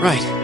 Right.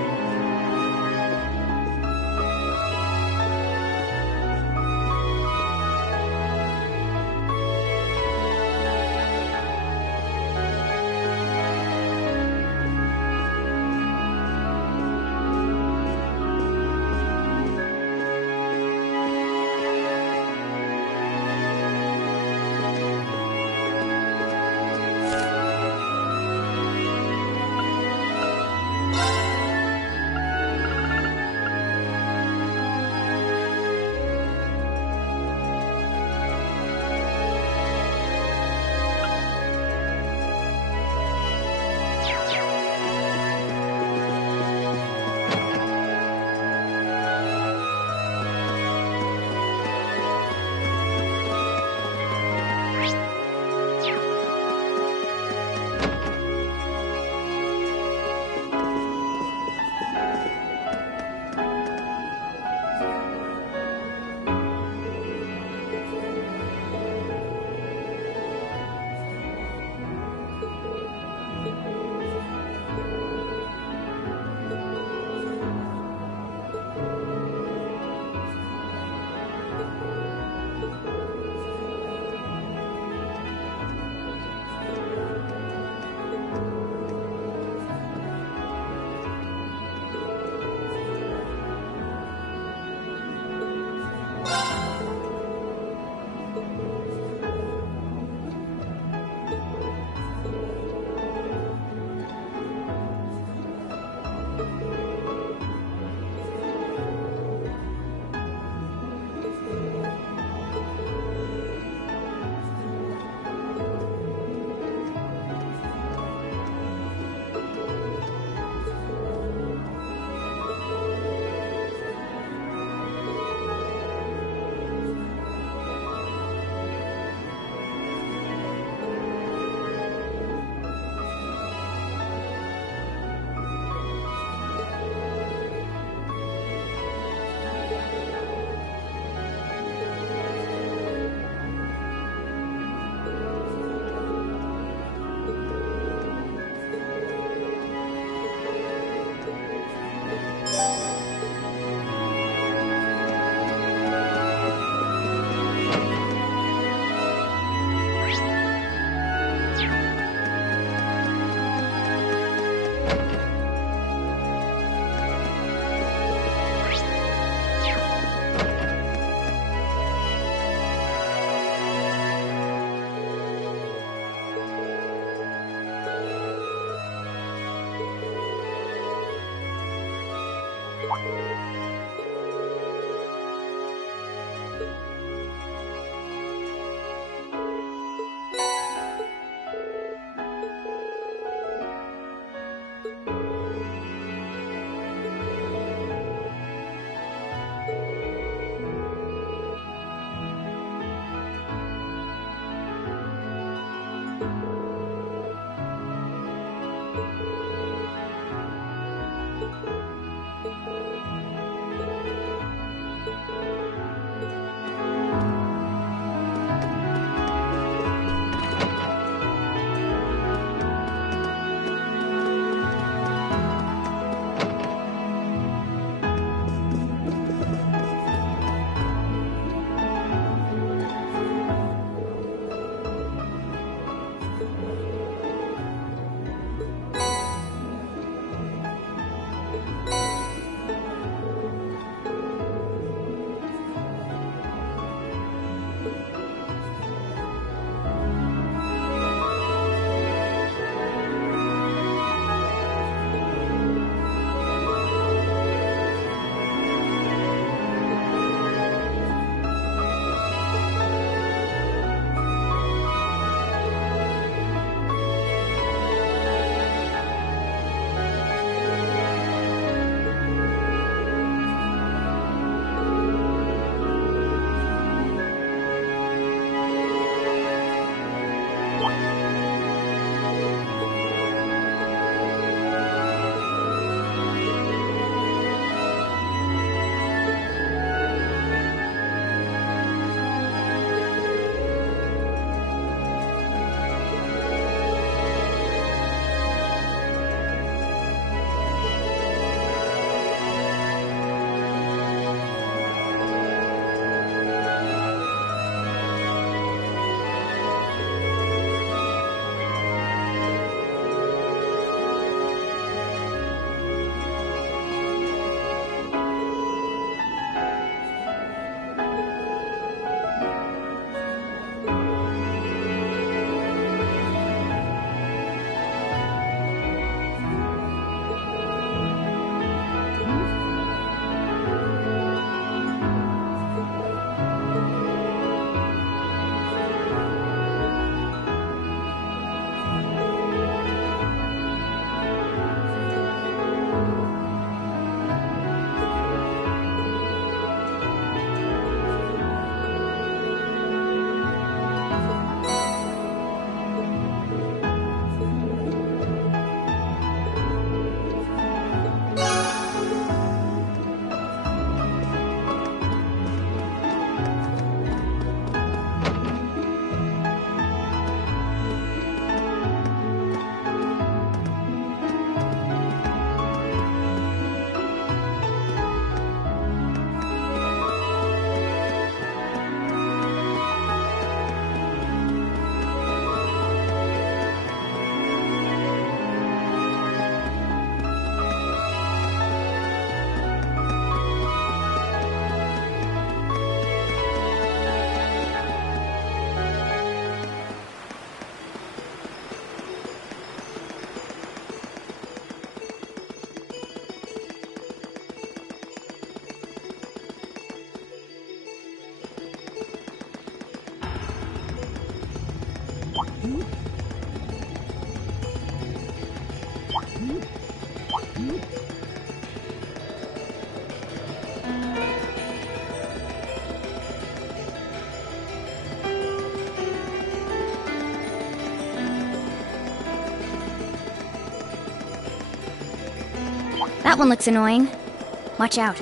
That one looks annoying. Watch out.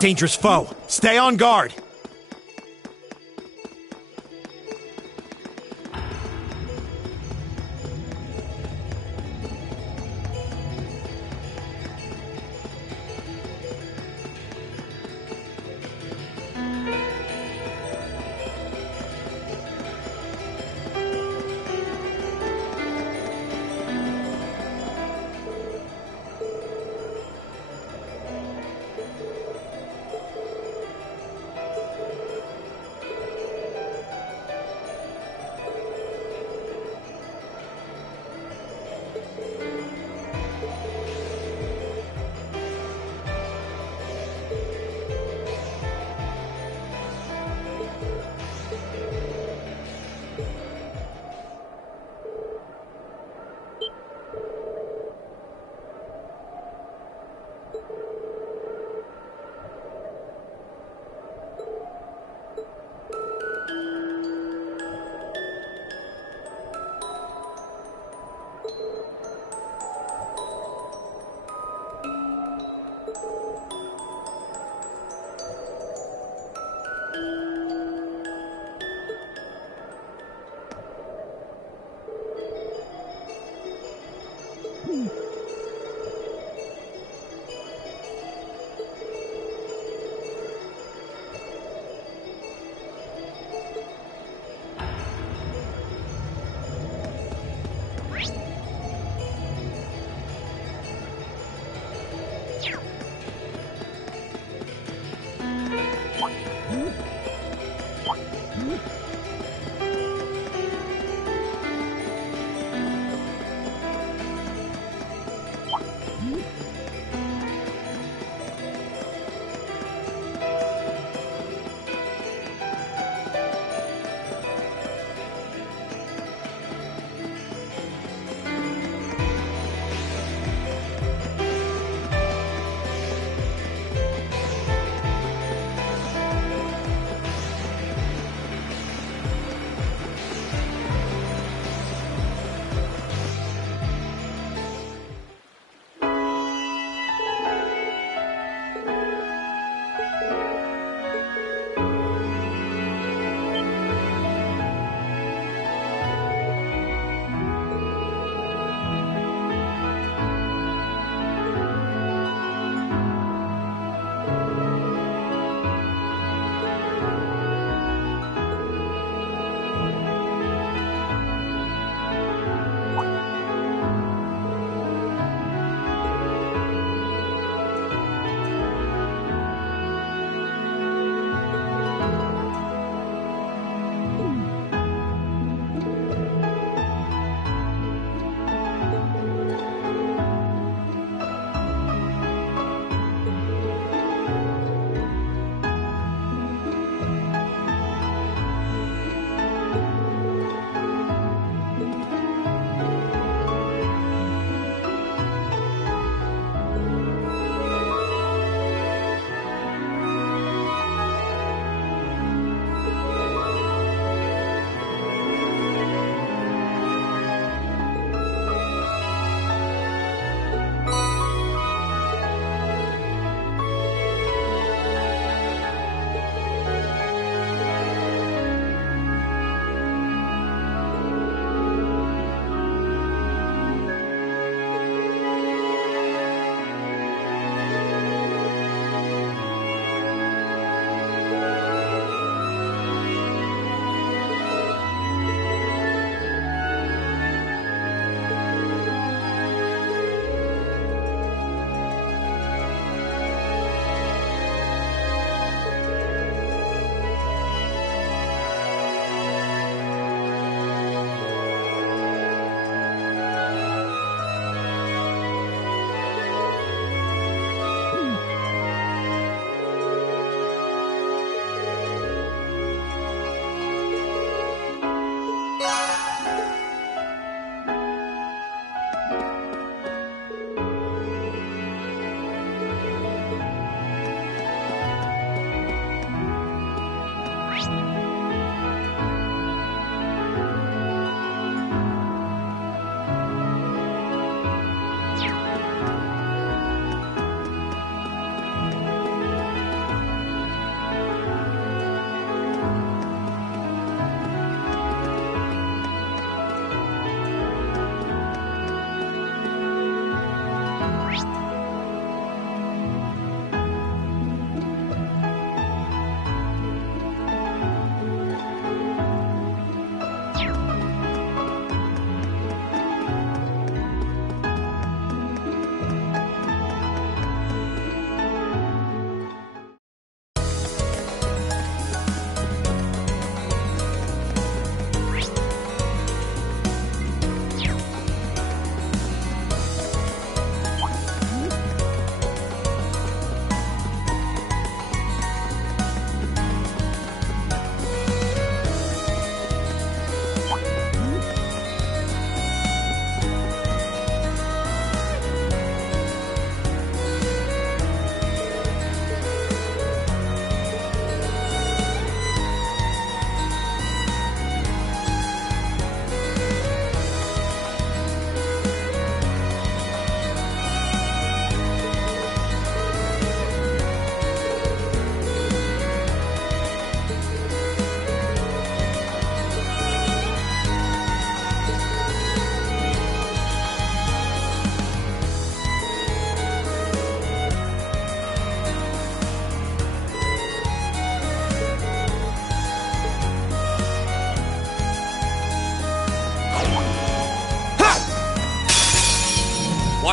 Dangerous foe. Stay on guard.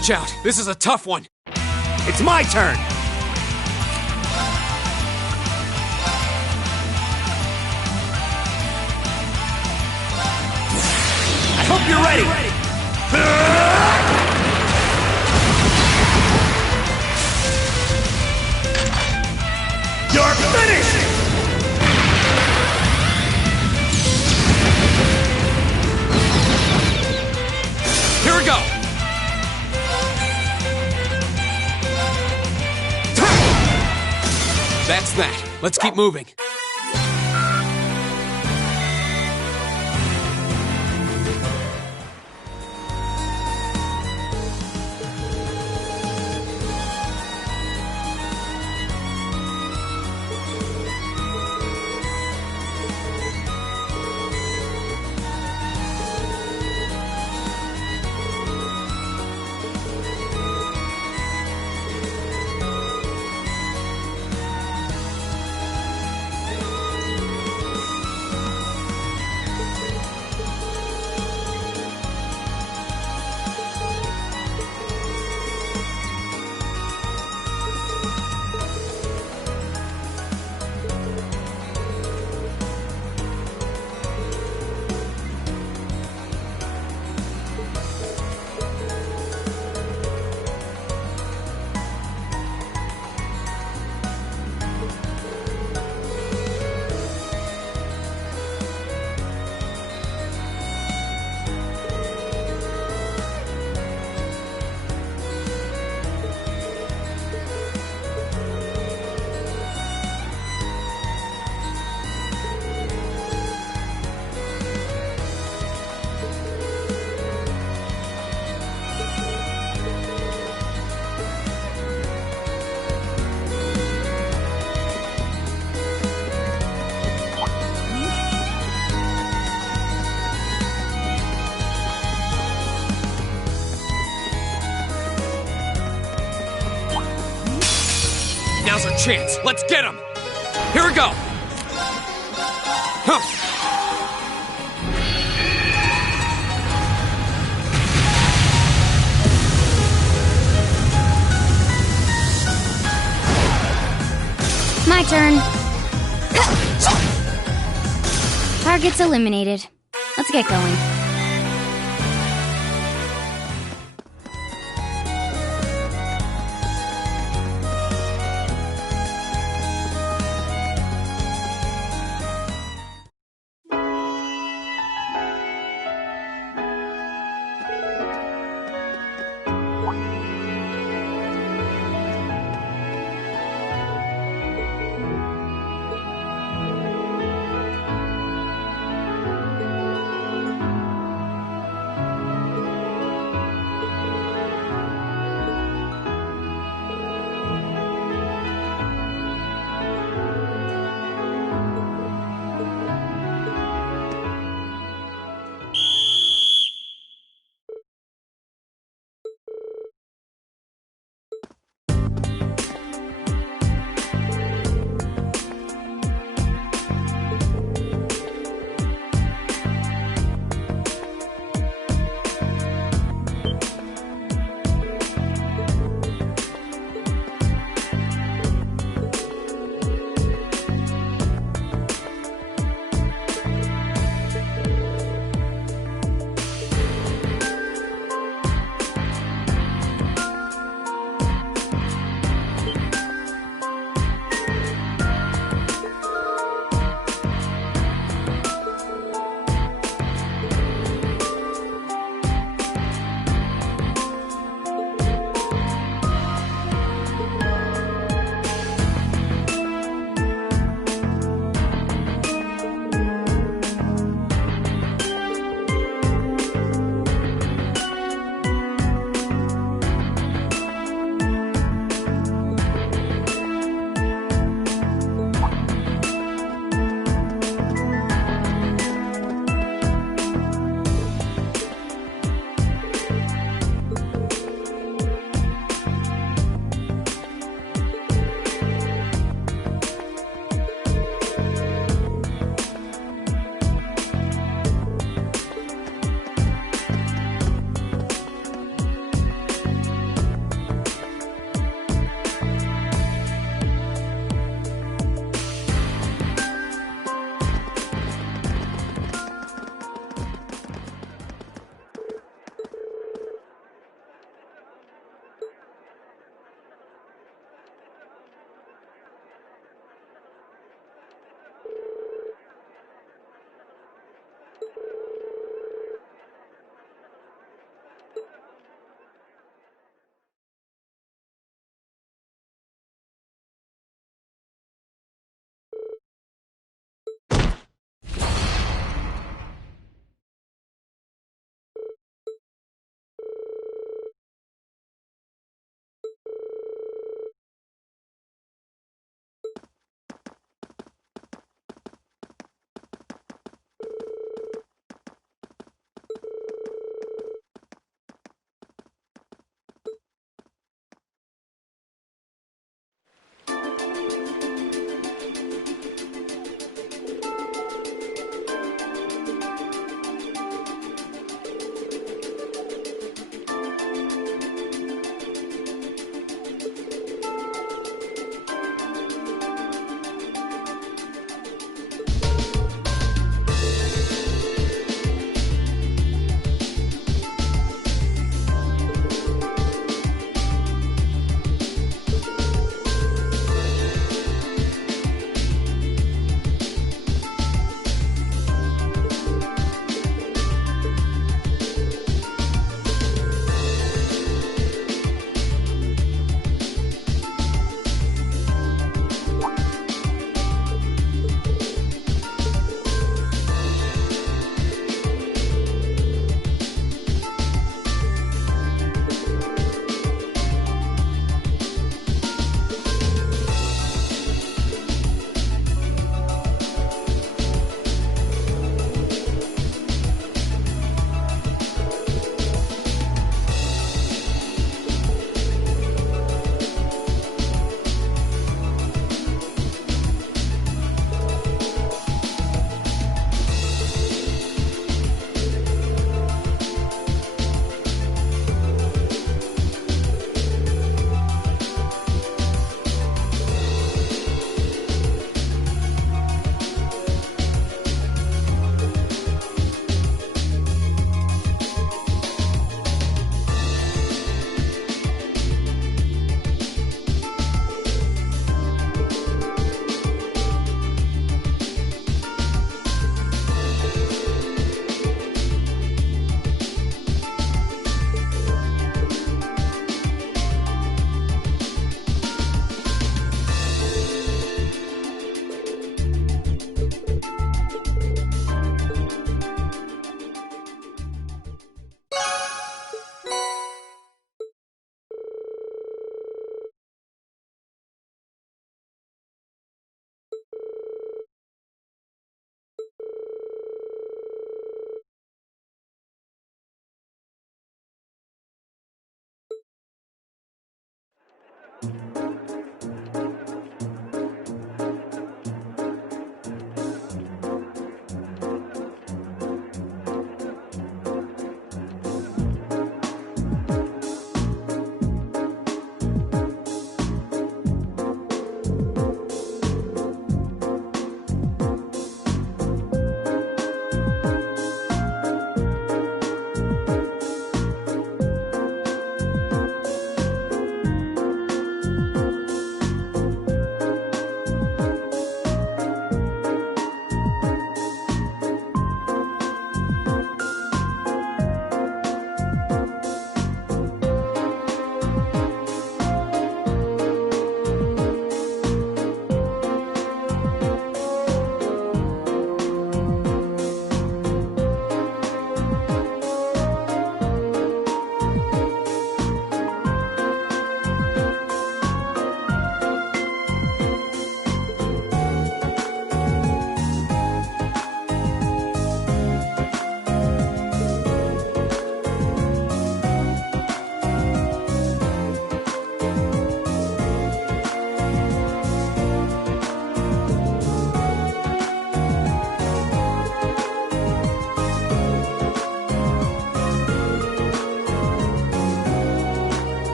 Watch out! This is a tough one! It's my turn! I hope you're ready! You're finished! Here we go! That's that. Let's keep moving. Now's our chance. Let's get him. Here we go. Huh. My turn. Target's eliminated. Let's get going.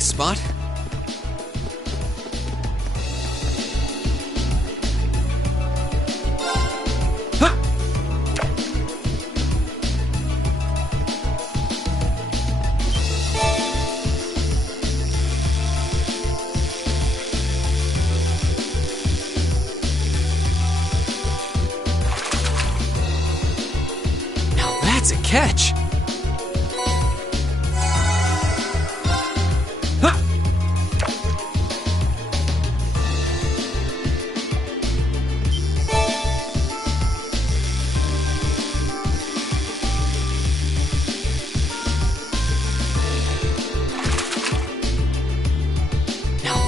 nice spot. Huh. Now that's a catch.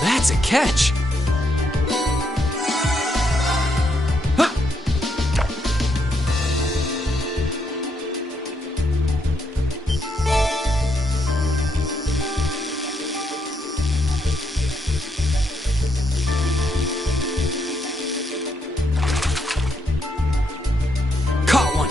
That's a catch. Huh. Caught one.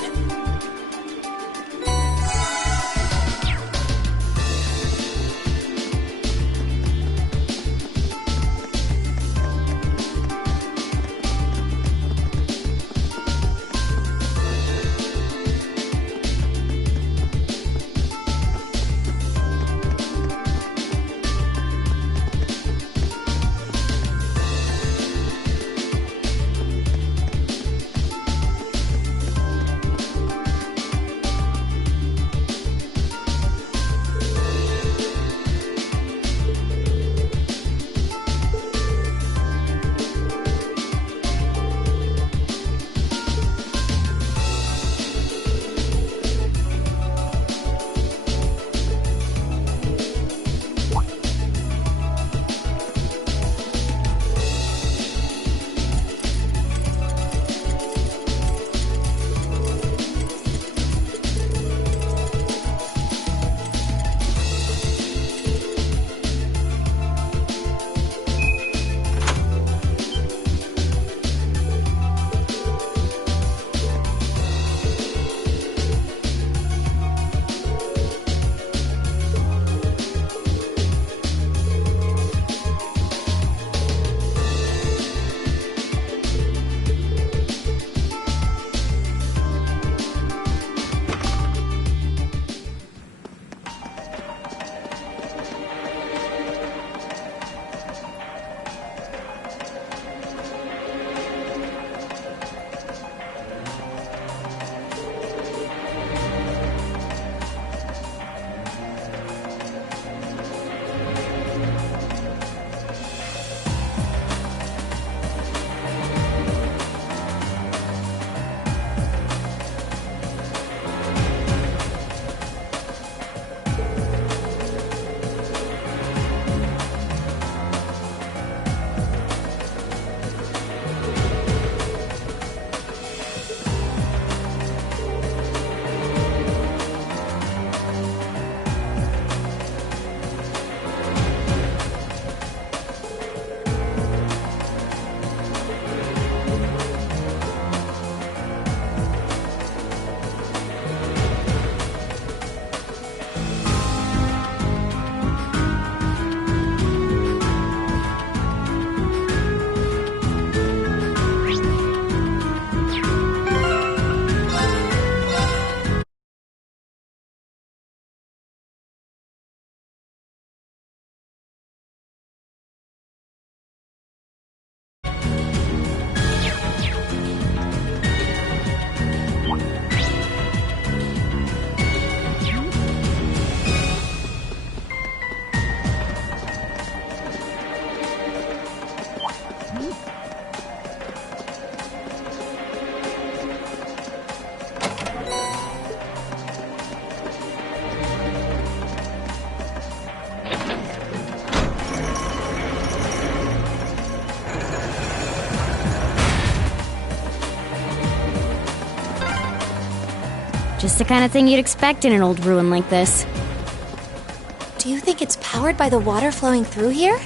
Just the kind of thing you'd expect in an old ruin like this. Do you think it's powered by the water flowing through here?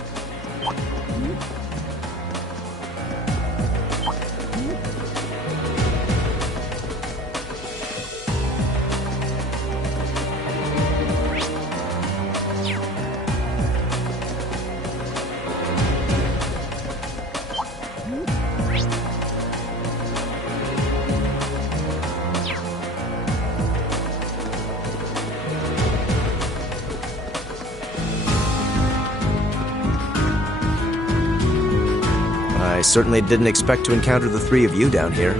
certainly didn't expect to encounter the three of you down here.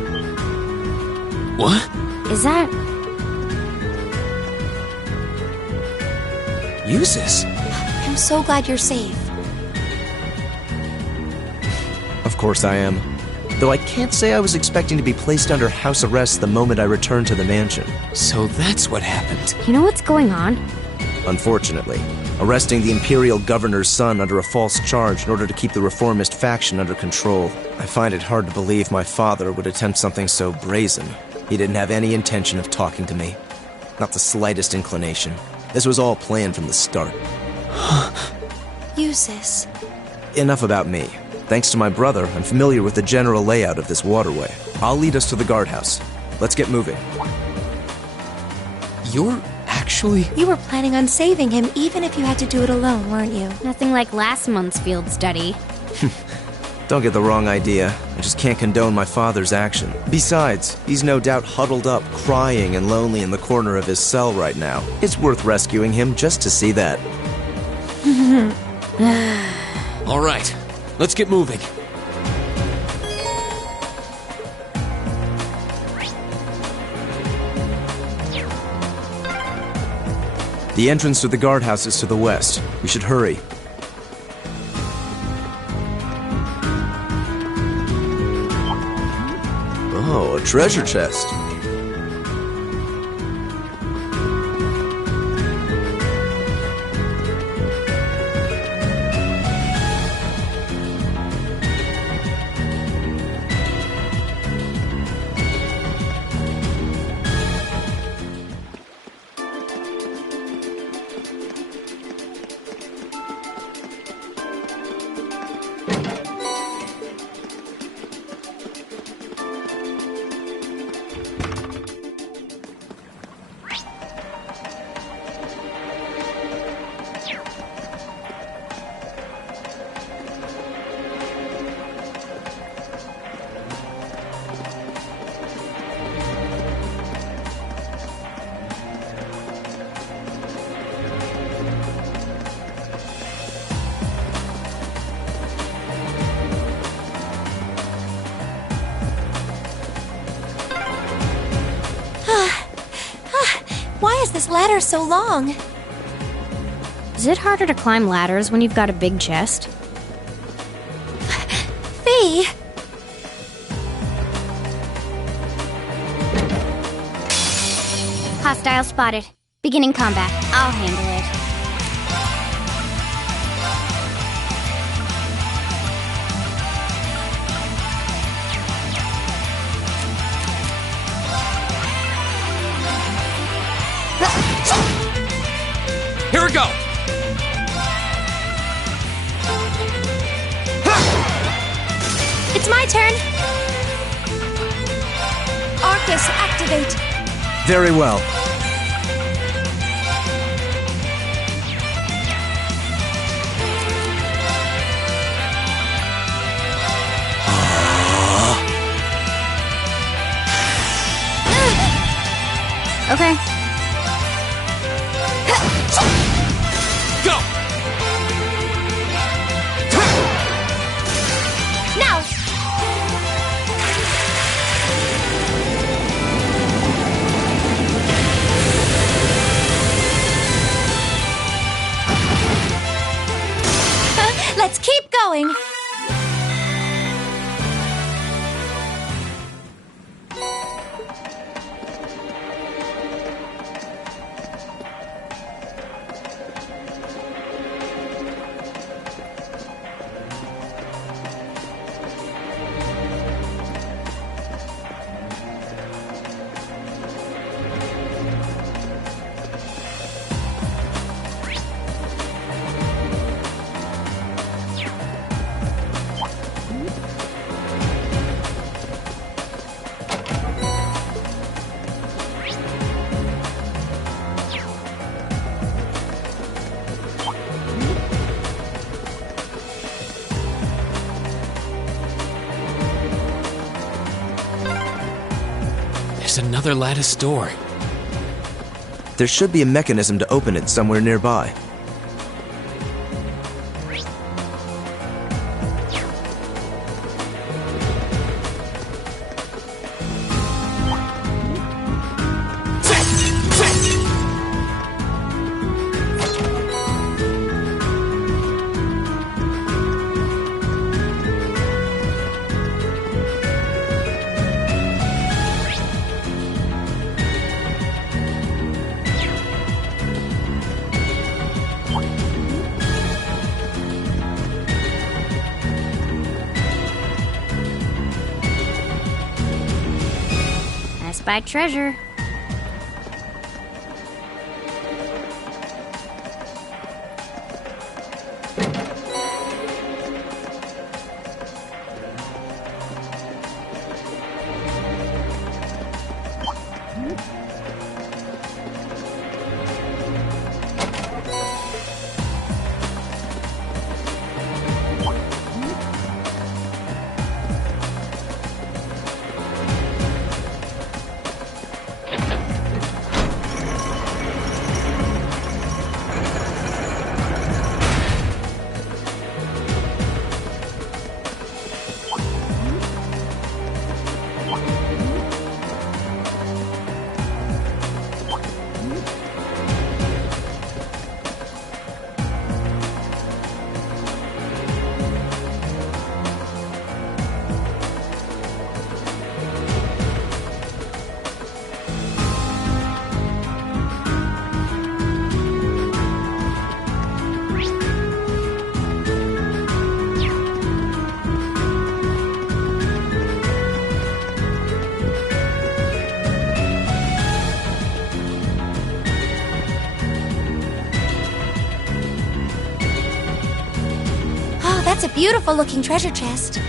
What? Is that... Uses? I'm so glad you're safe. Of course I am. Though I can't say I was expecting to be placed under house arrest the moment I returned to the mansion. So that's what happened. You know what's going on? Unfortunately, arresting the Imperial Governor's son under a false charge in order to keep the reformist faction under control. I find it hard to believe my father would attempt something so brazen. He didn't have any intention of talking to me. Not the slightest inclination. This was all planned from the start. Uses. Enough about me. Thanks to my brother, I'm familiar with the general layout of this waterway. I'll lead us to the guardhouse. Let's get moving. You're actually... You were planning on saving him even if you had to do it alone, weren't you? Nothing like last month's field study. Don't get the wrong idea. I just can't condone my father's action. Besides, he's no doubt huddled up, crying and lonely in the corner of his cell right now. It's worth rescuing him just to see that. All right, let's get moving. The entrance to the guardhouse is to the west. We should hurry. Oh, a treasure chest. Why is this ladder so long? Is it harder to climb ladders when you've got a big chest? Fee! Hostile spotted. Beginning combat. I'll handle it. Here we go! It's my turn! Arcus, activate! Very well. Okay. Go! Now! Let's keep going! There's another lattice door. There should be a mechanism to open it somewhere nearby. by treasure. That's a beautiful looking treasure chest.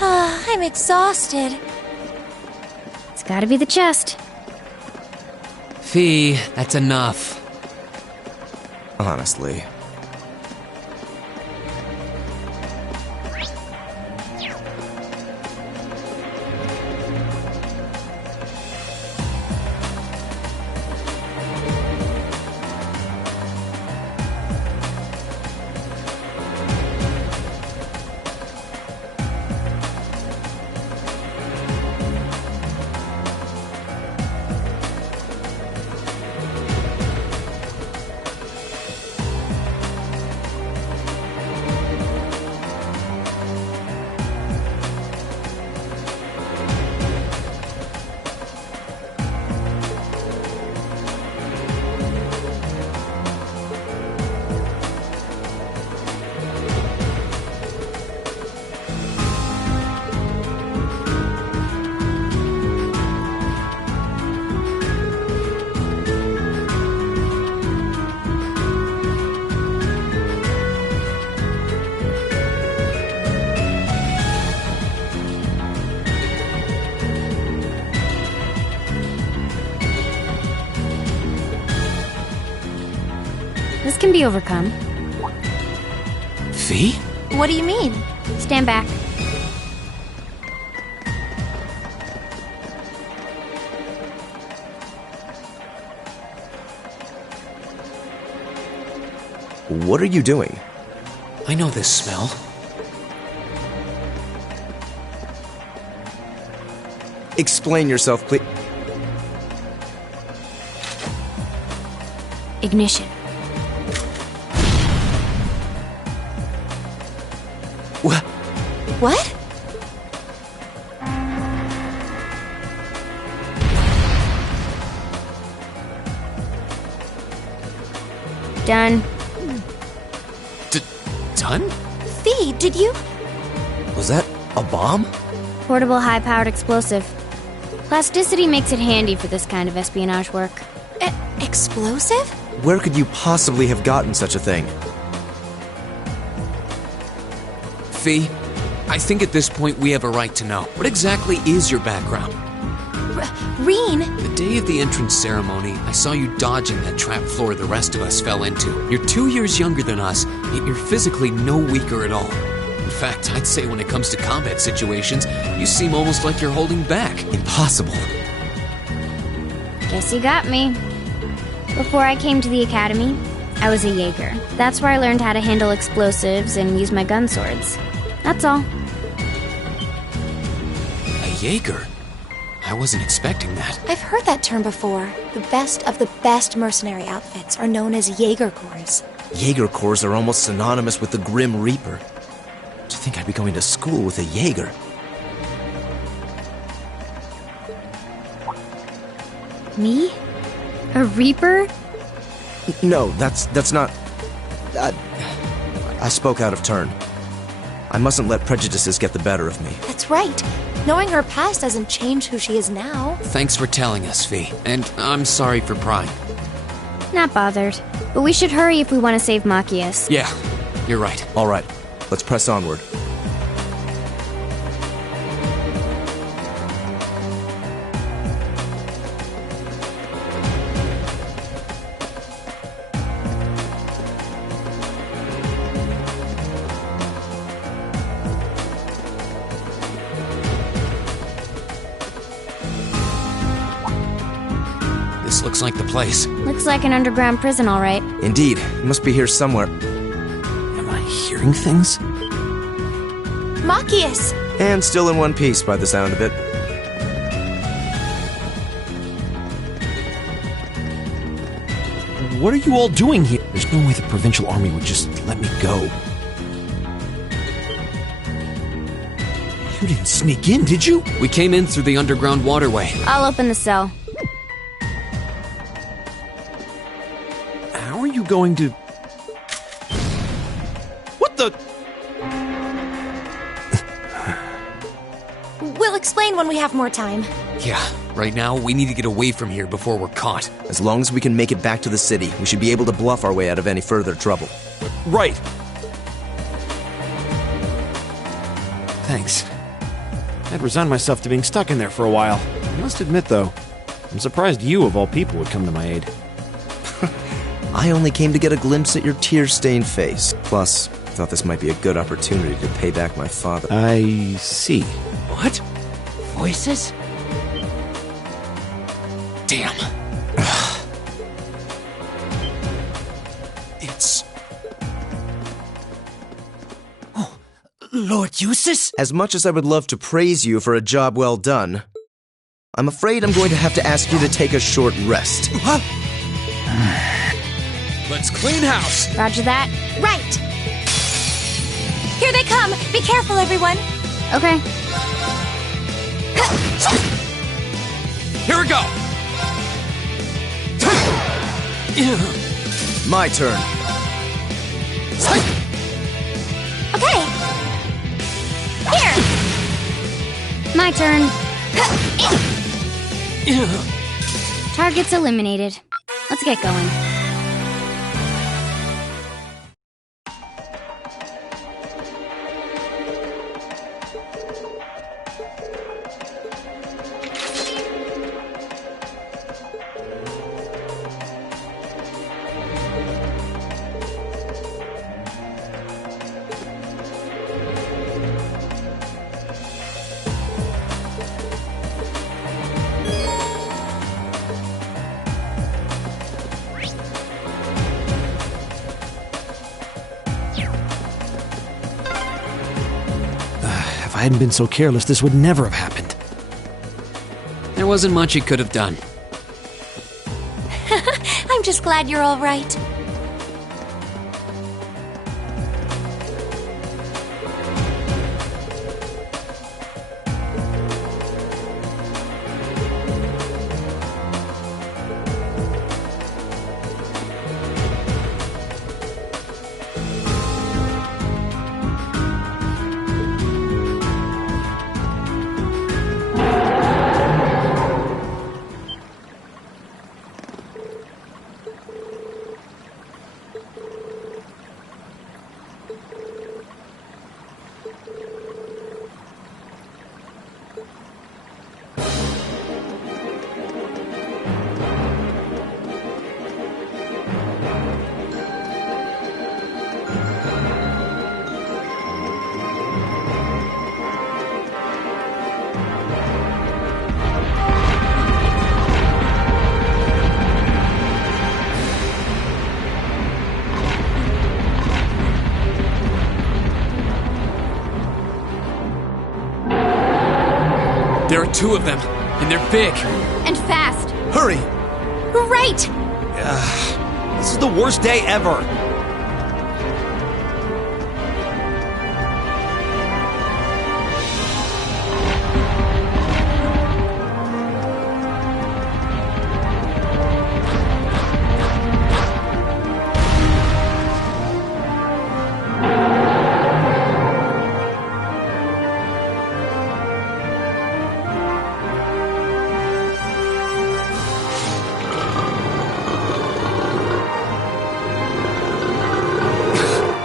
I'm exhausted. It's gotta be the chest. Fee, that's enough. Honestly. This can be overcome. Fee? What do you mean? Stand back. What are you doing? I know this smell. Explain yourself, please. Ignition. What? What? Done. Done? Fee, did you? Was that a bomb? Portable high-powered explosive. Plasticity makes it handy for this kind of espionage work. Explosive? Where could you possibly have gotten such a thing? Fee, I think at this point we have a right to know. What exactly is your background? Reen? The day of the entrance ceremony, I saw you dodging that trap floor the rest of us fell into. You're 2 years younger than us, yet you're physically no weaker at all. In fact, I'd say when it comes to combat situations, you seem almost like you're holding back. Impossible. Guess you got me. Before I came to the academy, I was a Jaeger. That's where I learned how to handle explosives and use my gun swords. That's all. A Jaeger? I wasn't expecting that. I've heard that term before. The best of the best mercenary outfits are known as Jaeger Corps. Jaeger Corps are almost synonymous with the Grim Reaper. To think I'd be going to school with a Jaeger. Me? A Reaper? No, that's not... I spoke out of turn. I mustn't let prejudices get the better of me. That's right. Knowing her past doesn't change who she is now. Thanks for telling us, V. And I'm sorry for prying. Not bothered. But we should hurry if we want to save Machias. Yeah, you're right. All right, let's press onward. This looks like the place. Looks like an underground prison, all right. Indeed, it must be here somewhere. Am I hearing things? Machias! And still in one piece by the sound of it. What are you all doing here? There's no way the Provincial Army would just let me go. You didn't sneak in, did you? We came in through the underground waterway. I'll open the cell. How are you going to... What the... We'll explain when we have more time. Yeah, right now we need to get away from here before we're caught. As long as we can make it back to the city, we should be able to bluff our way out of any further trouble. Right. Thanks. I'd resigned myself to being stuck in there for a while. I must admit, though, I'm surprised you, of all people, would come to my aid. I only came to get a glimpse at your tear-stained face. Plus, I thought this might be a good opportunity to pay back my father. I see. What? Voices? Damn. It's... Oh, Lord Eustace? As much as I would love to praise you for a job well done, I'm afraid I'm going to have to ask you to take a short rest. Let's clean house. Roger that. Right! Here they come! Be careful, everyone! Okay. Here we go. My turn. Okay! Here! My turn. Targets eliminated. Let's get going. If I hadn't been so careless, this would never have happened. There wasn't much he could have done. I'm just glad you're all right. There are two of them, and they're big. And fast. Hurry! Right! This is the worst day ever.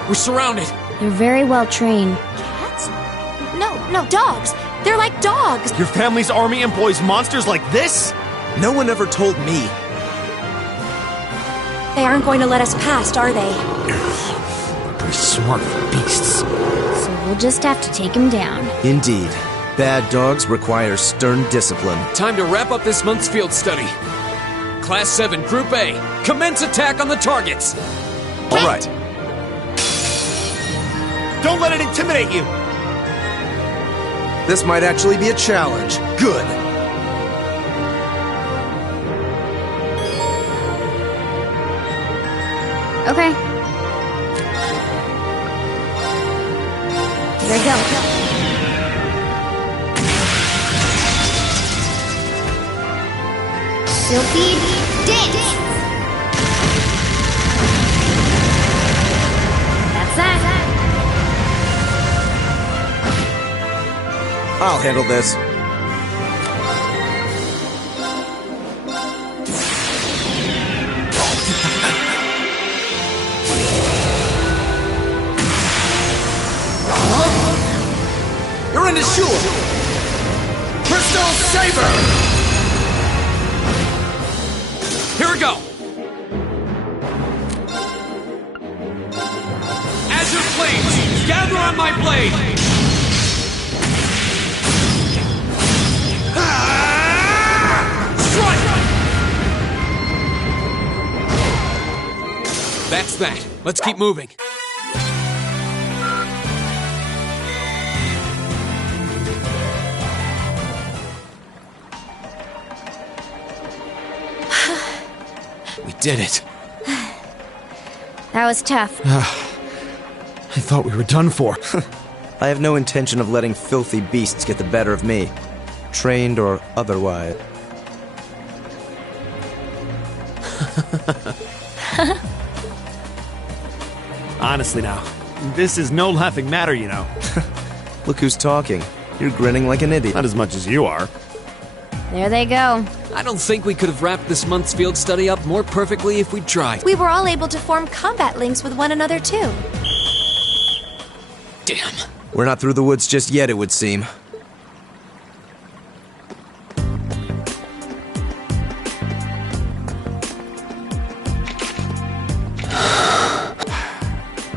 We're surrounded. They're very well trained. Cats? No, dogs. They're like dogs. Your family's army employs monsters like this? No one ever told me. They aren't going to let us past, are they? They're pretty smart beasts. So we'll just have to take him down. Indeed. Bad dogs require stern discipline. Time to wrap up this month's field study. Class 7, Group A, commence attack on the targets. All right. Don't let it intimidate you! This might actually be a challenge. Good. Okay. Here we go. Silky dance! That's that. I'll handle this. You're in the shore! Crystal Saber! Here we go. Azure Flames, gather on my blade. Strike! That's that. Let's keep moving. We did it. That was tough. I thought we were done for. I have no intention of letting filthy beasts get the better of me. Trained or otherwise. Honestly now, this is no laughing matter, you know. Look who's talking. You're grinning like an idiot. Not as much as you are. There they go. I don't think we could have wrapped this month's field study up more perfectly if we'd tried. We were all able to form combat links with one another, too. Damn. We're not through the woods just yet, it would seem.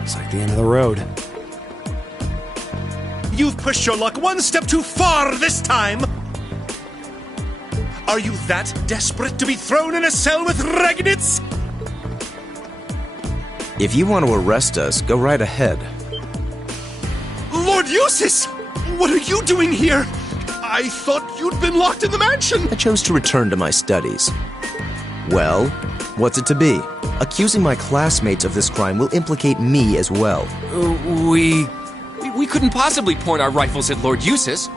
It's like the end of the road. You've pushed your luck one step too far this time! Are you that desperate to be thrown in a cell with Regnitz? If you want to arrest us, go right ahead. Lord Eustace! What are you doing here? I thought you'd been locked in the mansion! I chose to return to my studies. Well, what's it to be? Accusing my classmates of this crime will implicate me as well. We couldn't possibly point our rifles at Lord Eustace.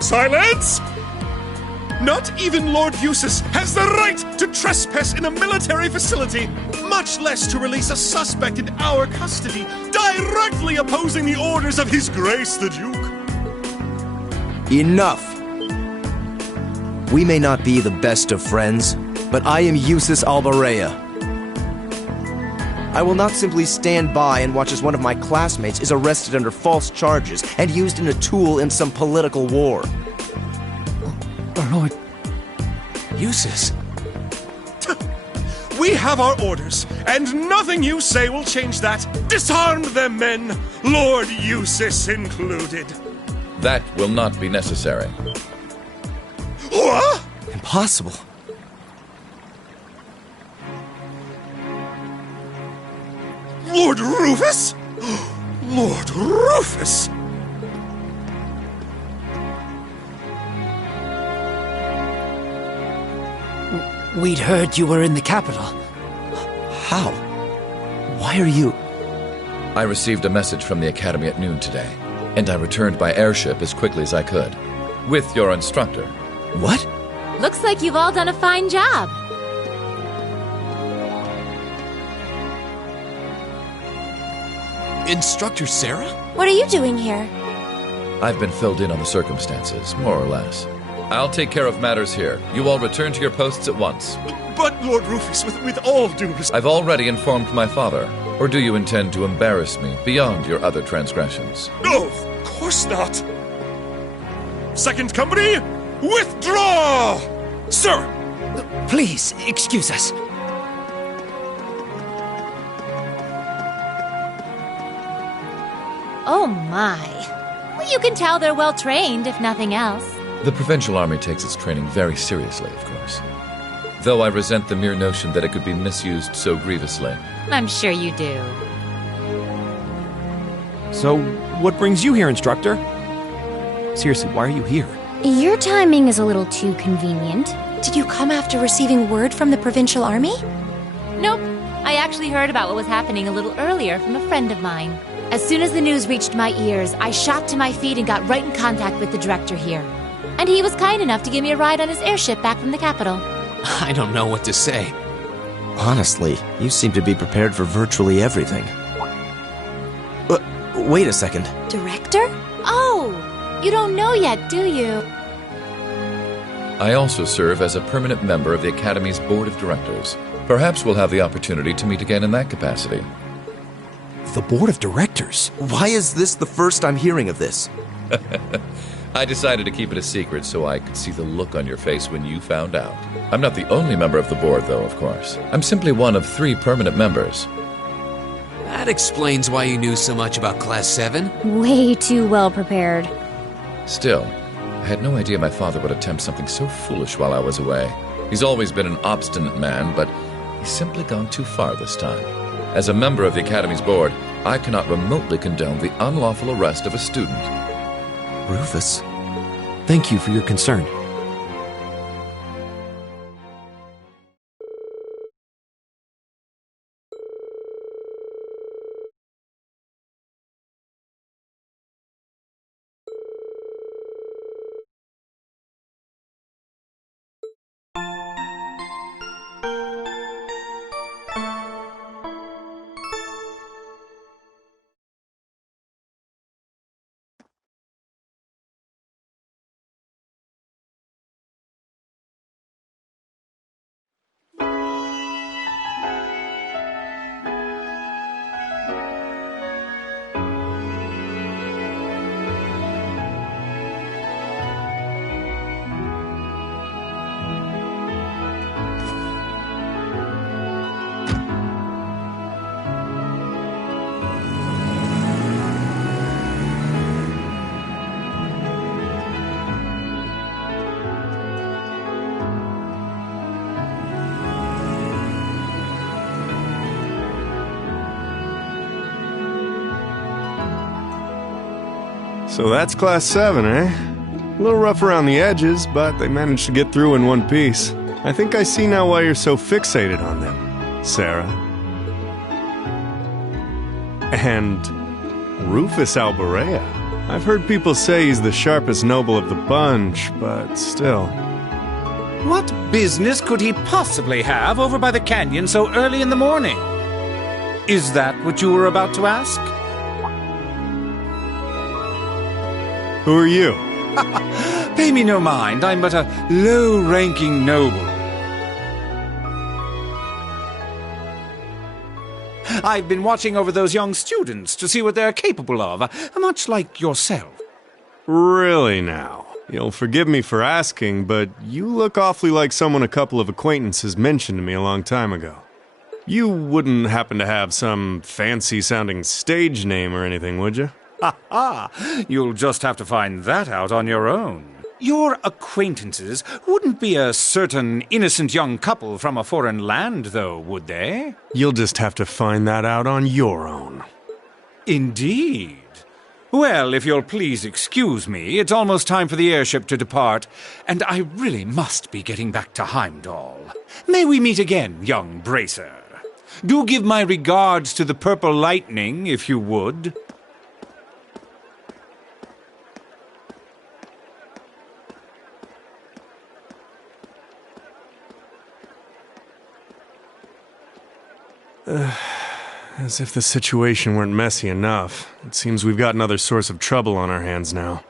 Silence! Not even Lord Eustace has the right to trespass in a military facility, much less to release a suspect in our custody, directly opposing the orders of His Grace the Duke. Enough! We may not be the best of friends, but I am Eustace Albarea. I will not simply stand by and watch as one of my classmates is arrested under false charges and used in a tool in some political war. Our Lord Eustace. We have our orders, and nothing you say will change that. Disarm them, men, Lord Eustace included. That will not be necessary. What? Impossible. Lord Rufus? Lord Rufus! We'd heard you were in the capital. How? Why are you... I received a message from the Academy at noon today, and I returned by airship as quickly as I could. With your instructor. What? Looks like you've all done a fine job. Instructor Sarah? What are you doing here? I've been filled in on the circumstances, more or less. I'll take care of matters here. You all return to your posts at once. But, Lord Rufus, with all due respect... I've already informed my father. Or do you intend to embarrass me beyond your other transgressions? No, of course not! Second company, withdraw! Sir! Please, excuse us. Oh my. Well, you can tell they're well trained, if nothing else. The Provincial Army takes its training very seriously, of course. Though I resent the mere notion that it could be misused so grievously. I'm sure you do. So, what brings you here, Instructor? Seriously, why are you here? Your timing is a little too convenient. Did you come after receiving word from the Provincial Army? Nope. I actually heard about what was happening a little earlier from a friend of mine. As soon as the news reached my ears, I shot to my feet and got right in contact with the director here. And he was kind enough to give me a ride on his airship back from the capital. I don't know what to say. Honestly, you seem to be prepared for virtually everything. Wait a second. Director? Oh, you don't know yet, do you? I also serve as a permanent member of the Academy's Board of Directors. Perhaps we'll have the opportunity to meet again in that capacity. The Board of Directors? Why is this the first I'm hearing of this? I decided to keep it a secret so I could see the look on your face when you found out. I'm not the only member of the board, though, of course. I'm simply one of 3 permanent members. That explains why you knew so much about Class 7. Way too well prepared. Still, I had no idea my father would attempt something so foolish while I was away. He's always been an obstinate man, but he's simply gone too far this time. As a member of the Academy's board, I cannot remotely condone the unlawful arrest of a student. Rufus? Thank you for your concern. So that's Class 7, eh? A little rough around the edges, but they managed to get through in one piece. I think I see now why you're so fixated on them, Sarah. And Rufus Alborea. I've heard people say he's the sharpest noble of the bunch, but still. What business could he possibly have over by the canyon so early in the morning? Is that what you were about to ask? Who are you? Pay me no mind, I'm but a low-ranking noble. I've been watching over those young students to see what they're capable of, much like yourself. Really now? You'll forgive me for asking, but you look awfully like someone a couple of acquaintances mentioned to me a long time ago. You wouldn't happen to have some fancy-sounding stage name or anything, would you? Ha ha! You'll just have to find that out on your own. Your acquaintances wouldn't be a certain innocent young couple from a foreign land, though, would they? You'll just have to find that out on your own. Indeed. Well, if you'll please excuse me, it's almost time for the airship to depart, and I really must be getting back to Heimdall. May we meet again, young Bracer. Do give my regards to the Purple Lightning, if you would. As if the situation weren't messy enough. It seems we've got another source of trouble on our hands now.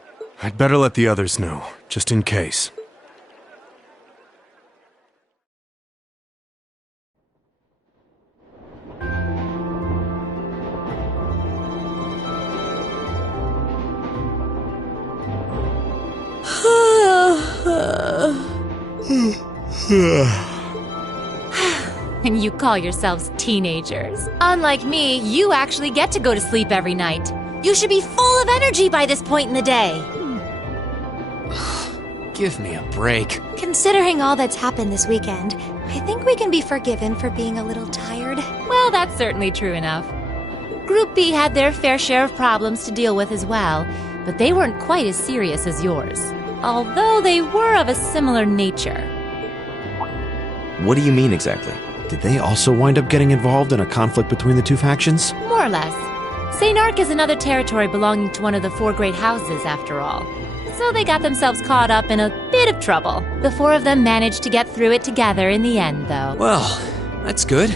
I'd better let the others know, just in case. And you call yourselves teenagers. Unlike me, you actually get to go to sleep every night. You should be full of energy by this point in the day. Give me a break. Considering all that's happened this weekend, I think we can be forgiven for being a little tired. Well, that's certainly true enough. Group B had their fair share of problems to deal with as well, but they weren't quite as serious as yours. Although they were of a similar nature. What do you mean exactly? Did they also wind up getting involved in a conflict between the two factions? More or less. St. Ark is another territory belonging to one of the four great houses, after all. So they got themselves caught up in a bit of trouble. The four of them managed to get through it together in the end, though. Well, that's good.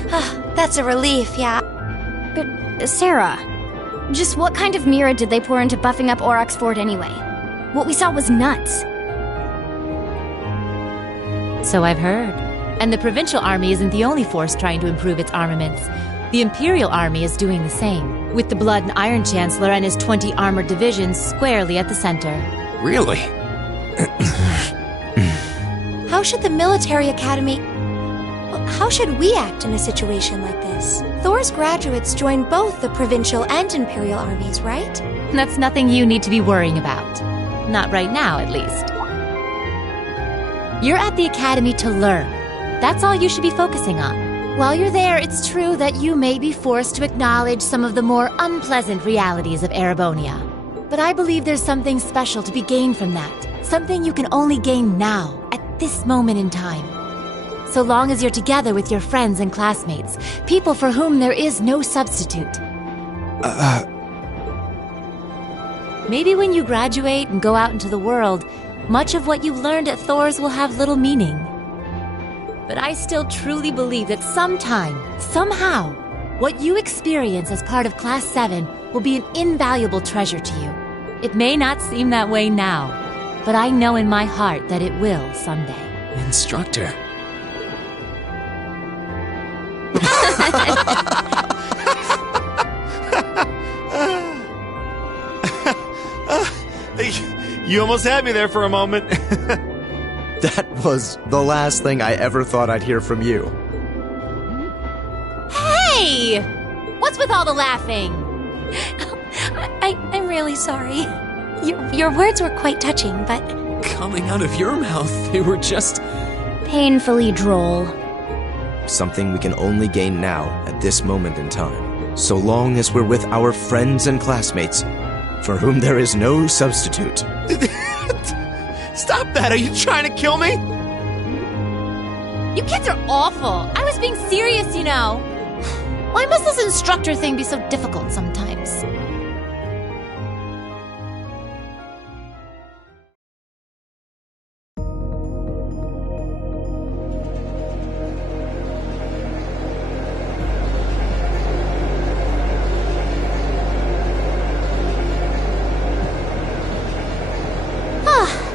That's a relief, yeah. But, Sarah, just what kind of mirror did they pour into buffing up Aurochs Fort anyway? What we saw was nuts. So I've heard. And the Provincial Army isn't the only force trying to improve its armaments. The Imperial Army is doing the same, with the Blood and Iron Chancellor and his 20 armored divisions squarely at the center. Really? How should the military academy... How should we act in a situation like this? Thor's graduates join both the Provincial and Imperial armies, right? That's nothing you need to be worrying about. Not right now, at least. You're at the academy to learn. That's all you should be focusing on. While you're there, it's true that you may be forced to acknowledge some of the more unpleasant realities of Erebonia. But I believe there's something special to be gained from that. Something you can only gain now, at this moment in time. So long as you're together with your friends and classmates, people for whom there is no substitute. Maybe when you graduate and go out into the world, much of what you've learned at Thor's will have little meaning. But I still truly believe that sometime, somehow, what you experience as part of Class 7 will be an invaluable treasure to you. It may not seem that way now, but I know in my heart that it will someday. Instructor. You almost had me there for a moment. That was the last thing I ever thought I'd hear from you. Hey! What's with all the laughing? I'm really sorry. Your words were quite touching, but... Coming out of your mouth, they were just... Painfully droll. Something we can only gain now, at this moment in time. So long as we're with our friends and classmates, for whom there is no substitute. Stop that! Are you trying to kill me? You kids are awful. I was being serious, you know. Why must this instructor thing be so difficult sometimes?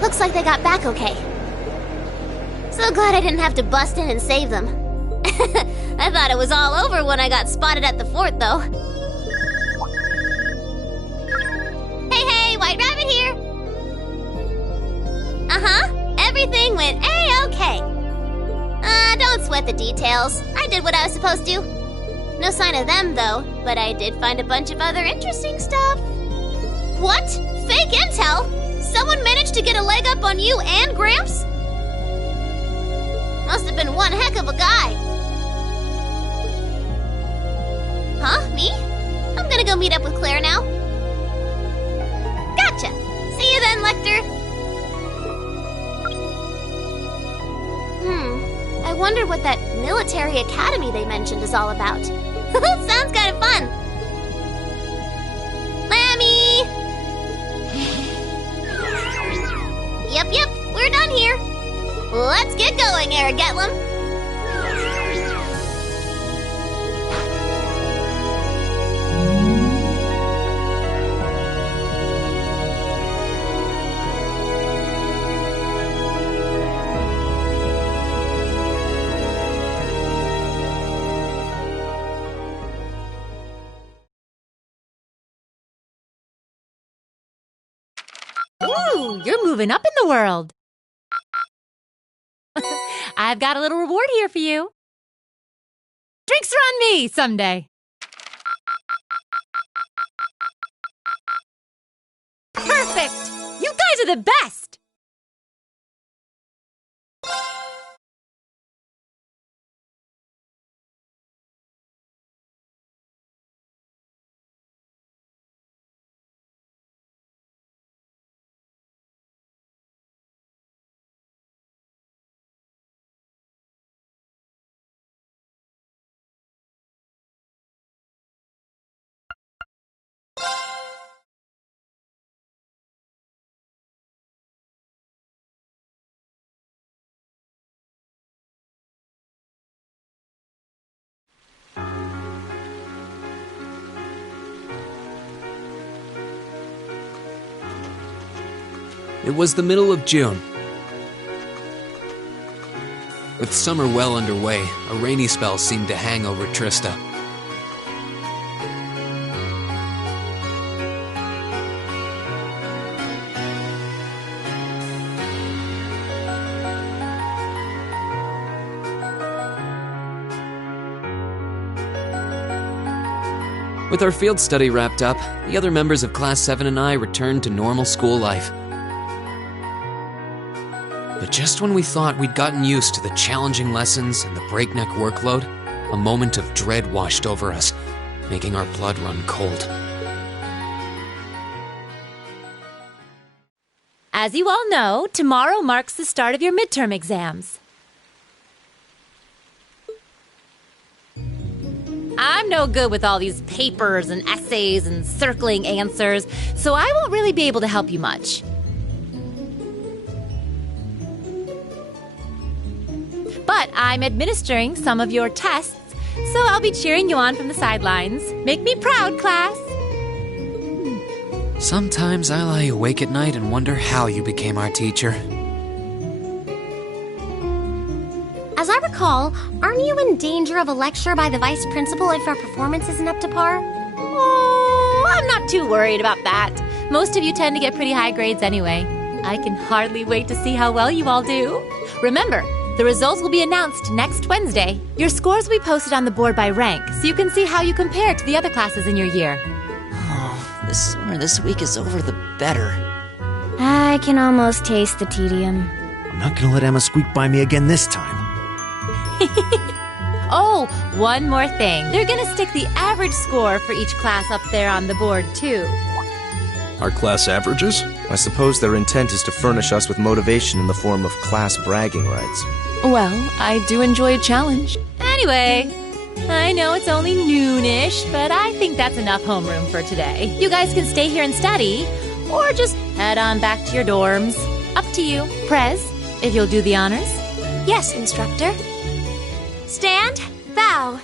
Looks like they got back okay. So glad I didn't have to bust in and save them. I thought it was all over when I got spotted at the fort, though. Hey, White Rabbit here! Everything went A-okay. Don't sweat the details. I did what I was supposed to. No sign of them, though, but I did find a bunch of other interesting stuff. What? Fake intel? Someone managed to get a leg up on you and Gramps? Must have been one heck of a guy. Huh? Me? I'm gonna go meet up with Claire now. Gotcha. See you then, Lecter. I wonder what that military academy they mentioned is all about. Sounds kind of fun. Lammy! Yep, we're done here. Let's get going, Aragetlum. Ooh, you're moving up in the world. I've got a little reward here for you. Drinks are on me someday. Perfect! You guys are the best! It was the middle of June. With summer well underway, a rainy spell seemed to hang over Trista. With our field study wrapped up, the other members of Class 7 and I returned to normal school life. But just when we thought we'd gotten used to the challenging lessons and the breakneck workload, a moment of dread washed over us, making our blood run cold. As you all know, tomorrow marks the start of your midterm exams. I'm no good with all these papers and essays and circling answers, so I won't really be able to help you much. But I'm administering some of your tests, so I'll be cheering you on from the sidelines. Make me proud, class! Sometimes I lie awake at night and wonder how you became our teacher. As I recall, aren't you in danger of a lecture by the vice principal if our performance isn't up to par? Oh, I'm not too worried about that. Most of you tend to get pretty high grades anyway. I can hardly wait to see how well you all do. Remember, the results will be announced next Wednesday. Your scores will be posted on the board by rank, so you can see how you compare to the other classes in your year. Oh, the sooner this week is over, the better. I can almost taste the tedium. I'm not gonna let Emma squeak by me again this time. Oh, one more thing. They're gonna stick the average score for each class up there on the board, too. Our class averages? I suppose their intent is to furnish us with motivation in the form of class bragging rights. Well, I do enjoy a challenge. Anyway, I know it's only noonish, but I think that's enough homeroom for today. You guys can stay here and study, or just head on back to your dorms. Up to you. Prez, if you'll do the honors. Yes, instructor. Stand, bow.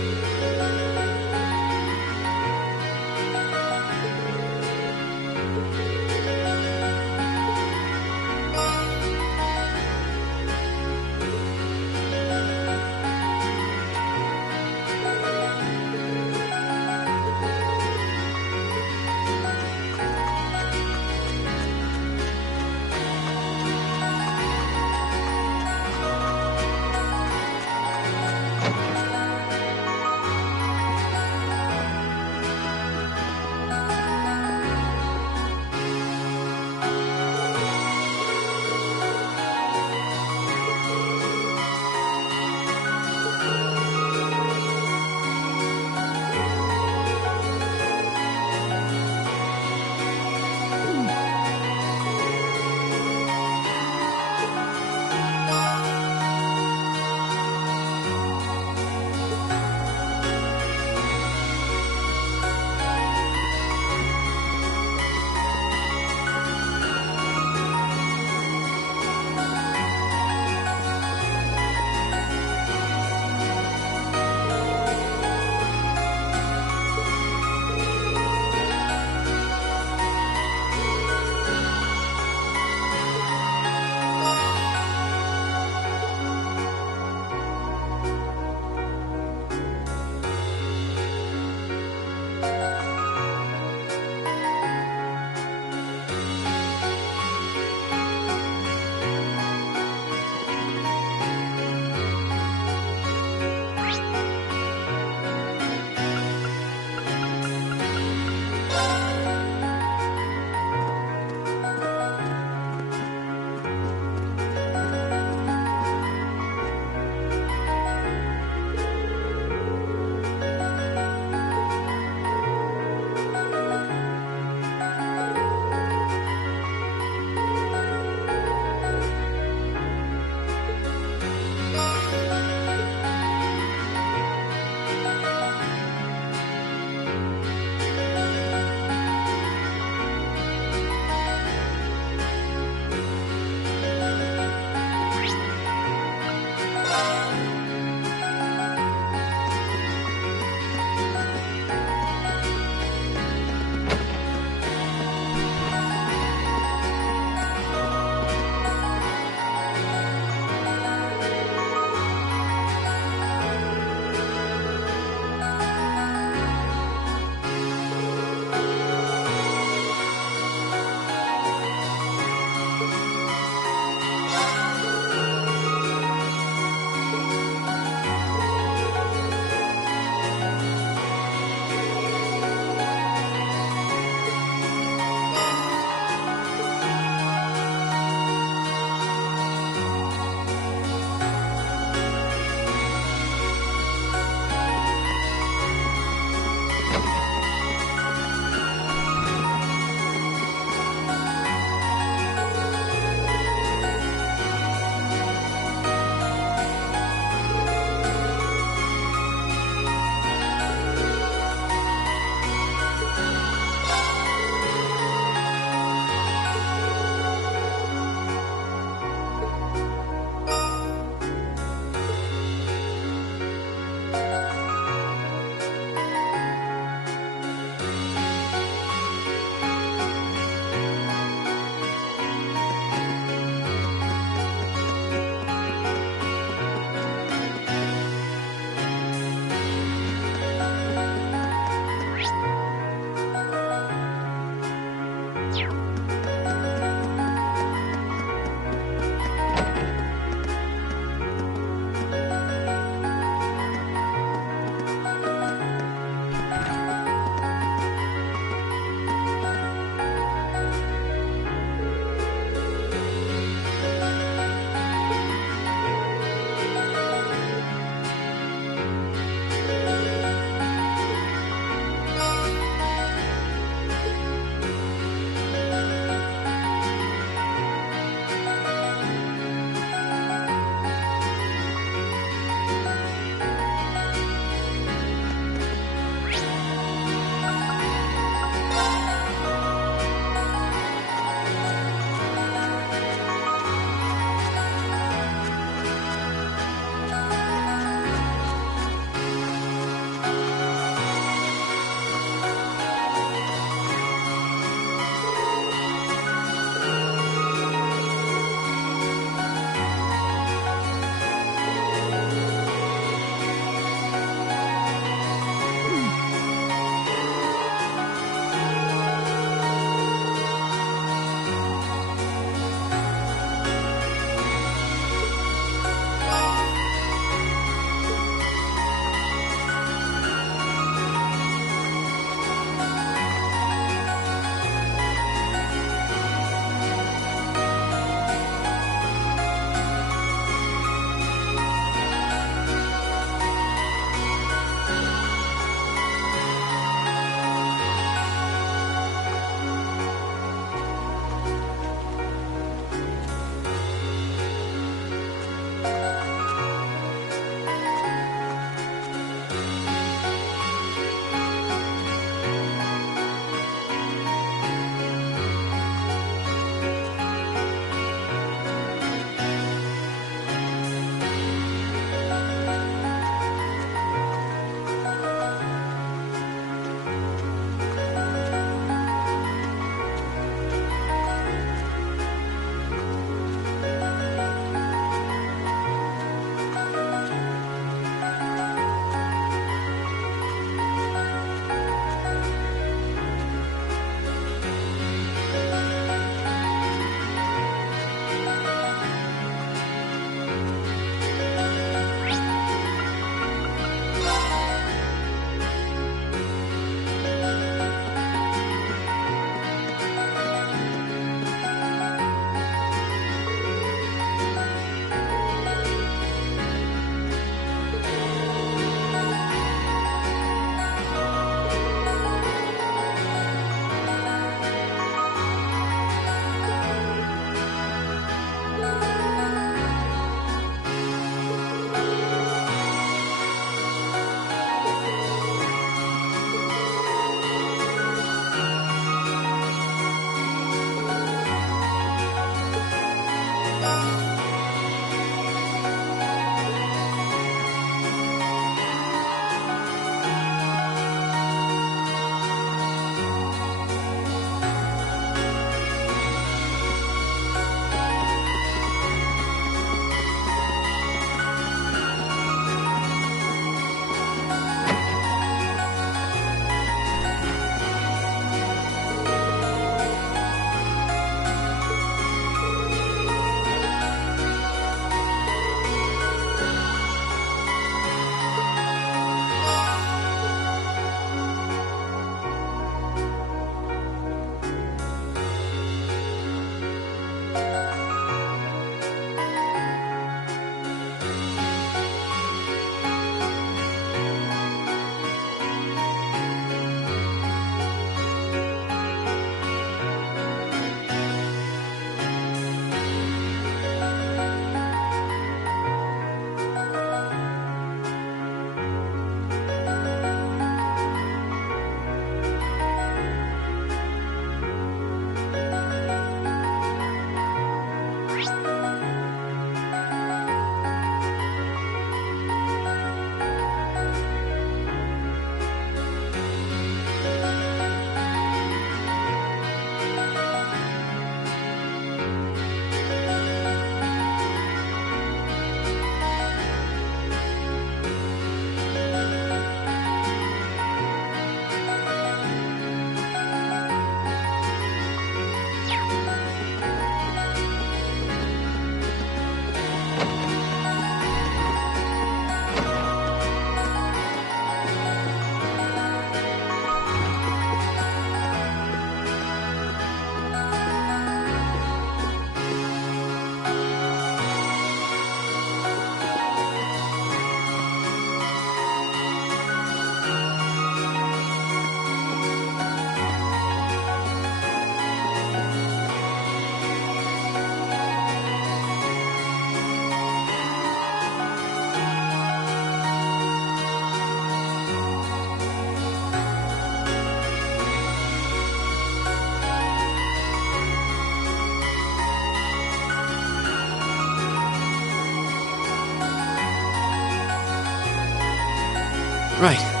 Right.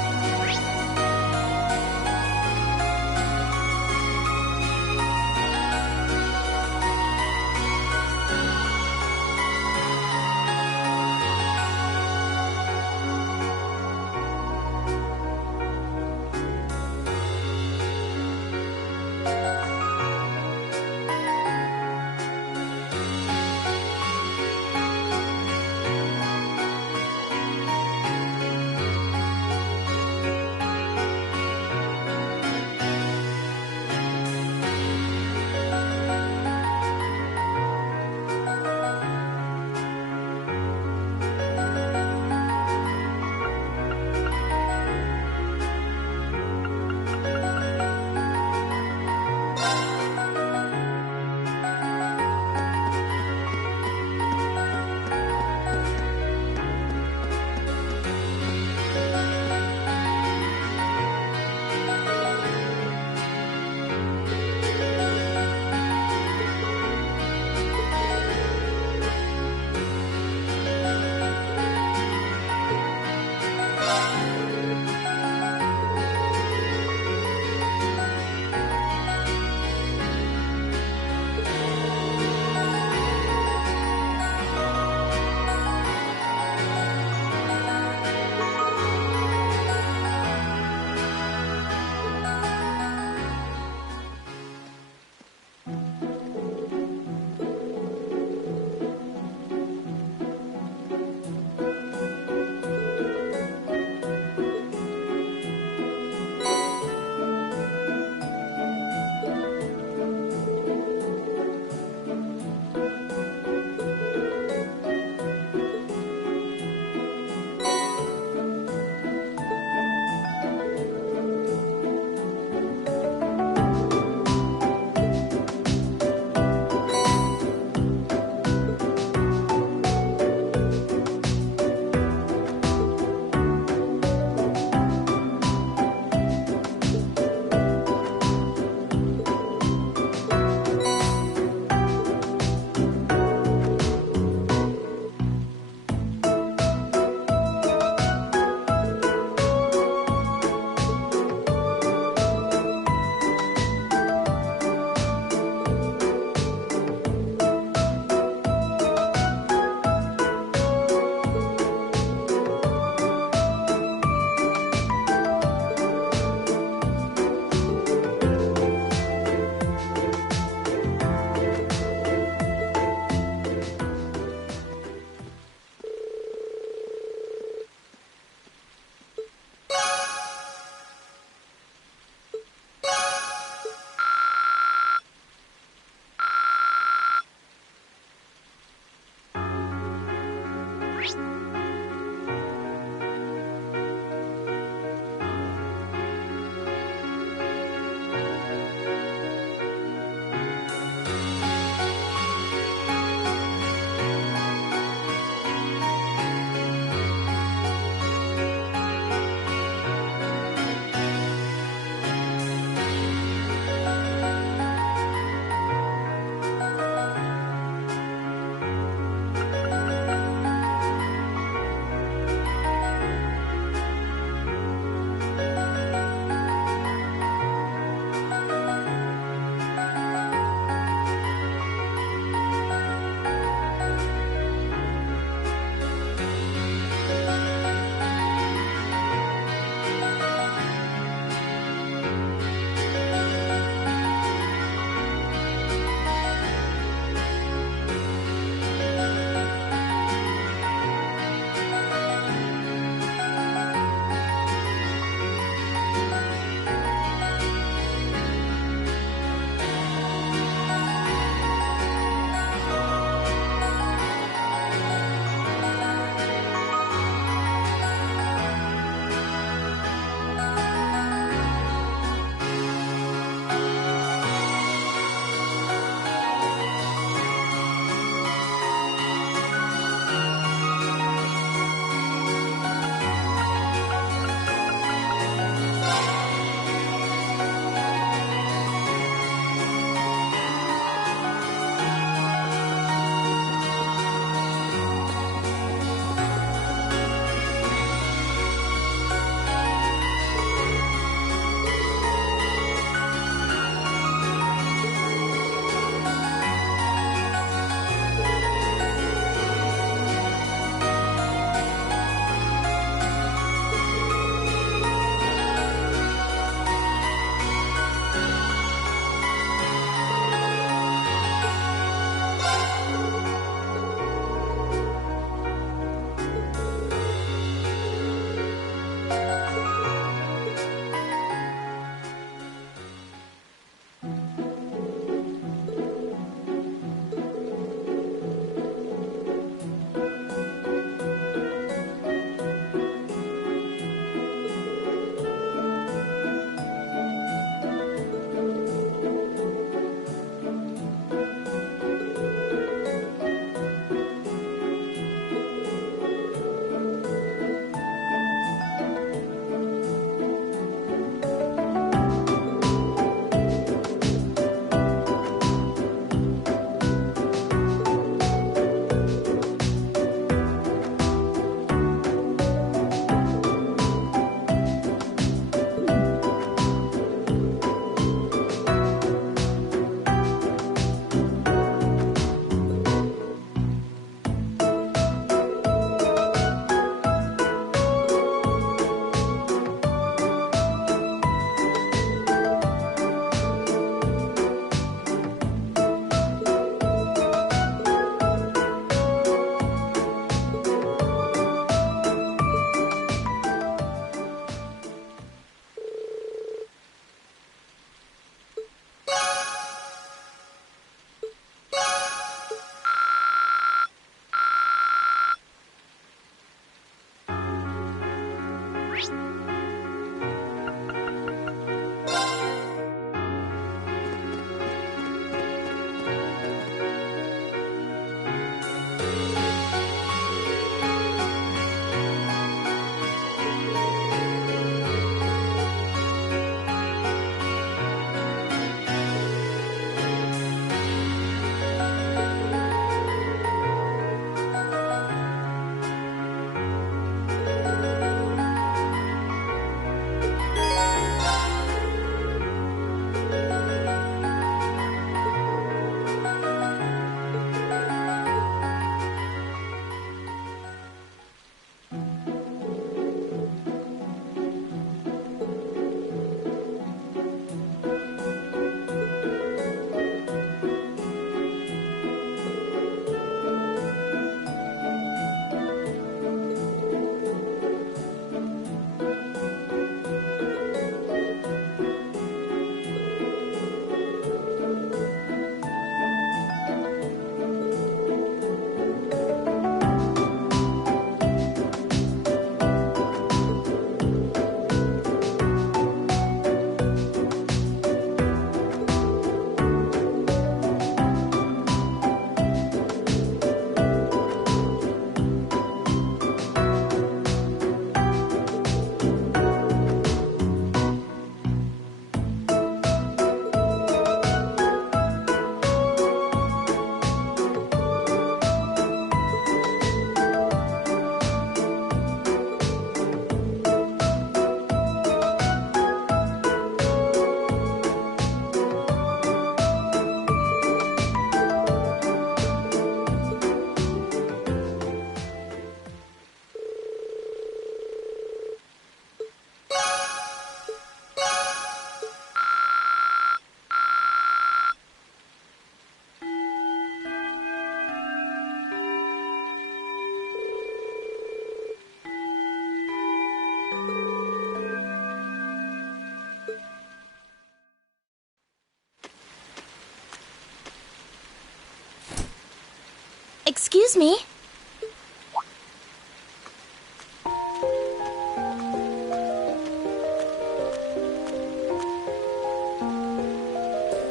Excuse me?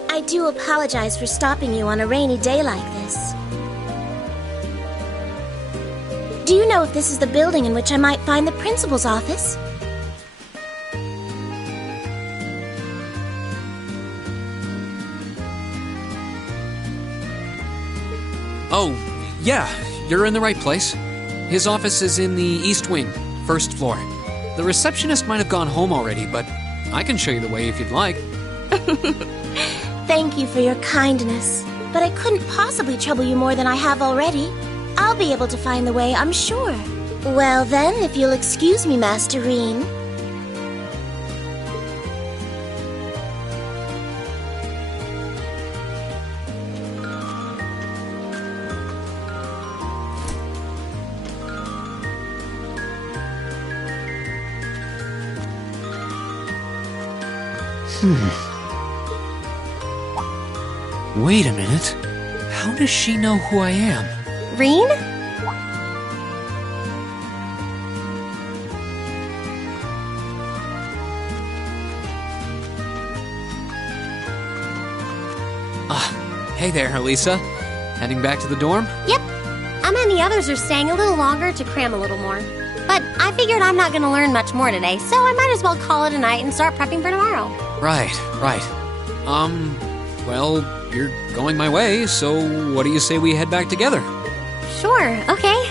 I do apologize for stopping you on a rainy day like this. Do you know if this is the building in which I might find the principal's office? Oh, yeah, you're in the right place. His office is in the East Wing, first floor. The receptionist might have gone home already, but I can show you the way if you'd like. Thank you for your kindness, but I couldn't possibly trouble you more than I have already. I'll be able to find the way, I'm sure. Well then, if you'll excuse me, Master Reen. Wait a minute. How does she know who I am? Reen? Hey there, Elisa. Heading back to the dorm? Yep. Emma and the others are staying a little longer to cram a little more. But I figured I'm not going to learn much more today, so I might as well call it a night and start prepping for tomorrow. Right. Well, you're going my way, so what do you say we head back together? Sure, okay.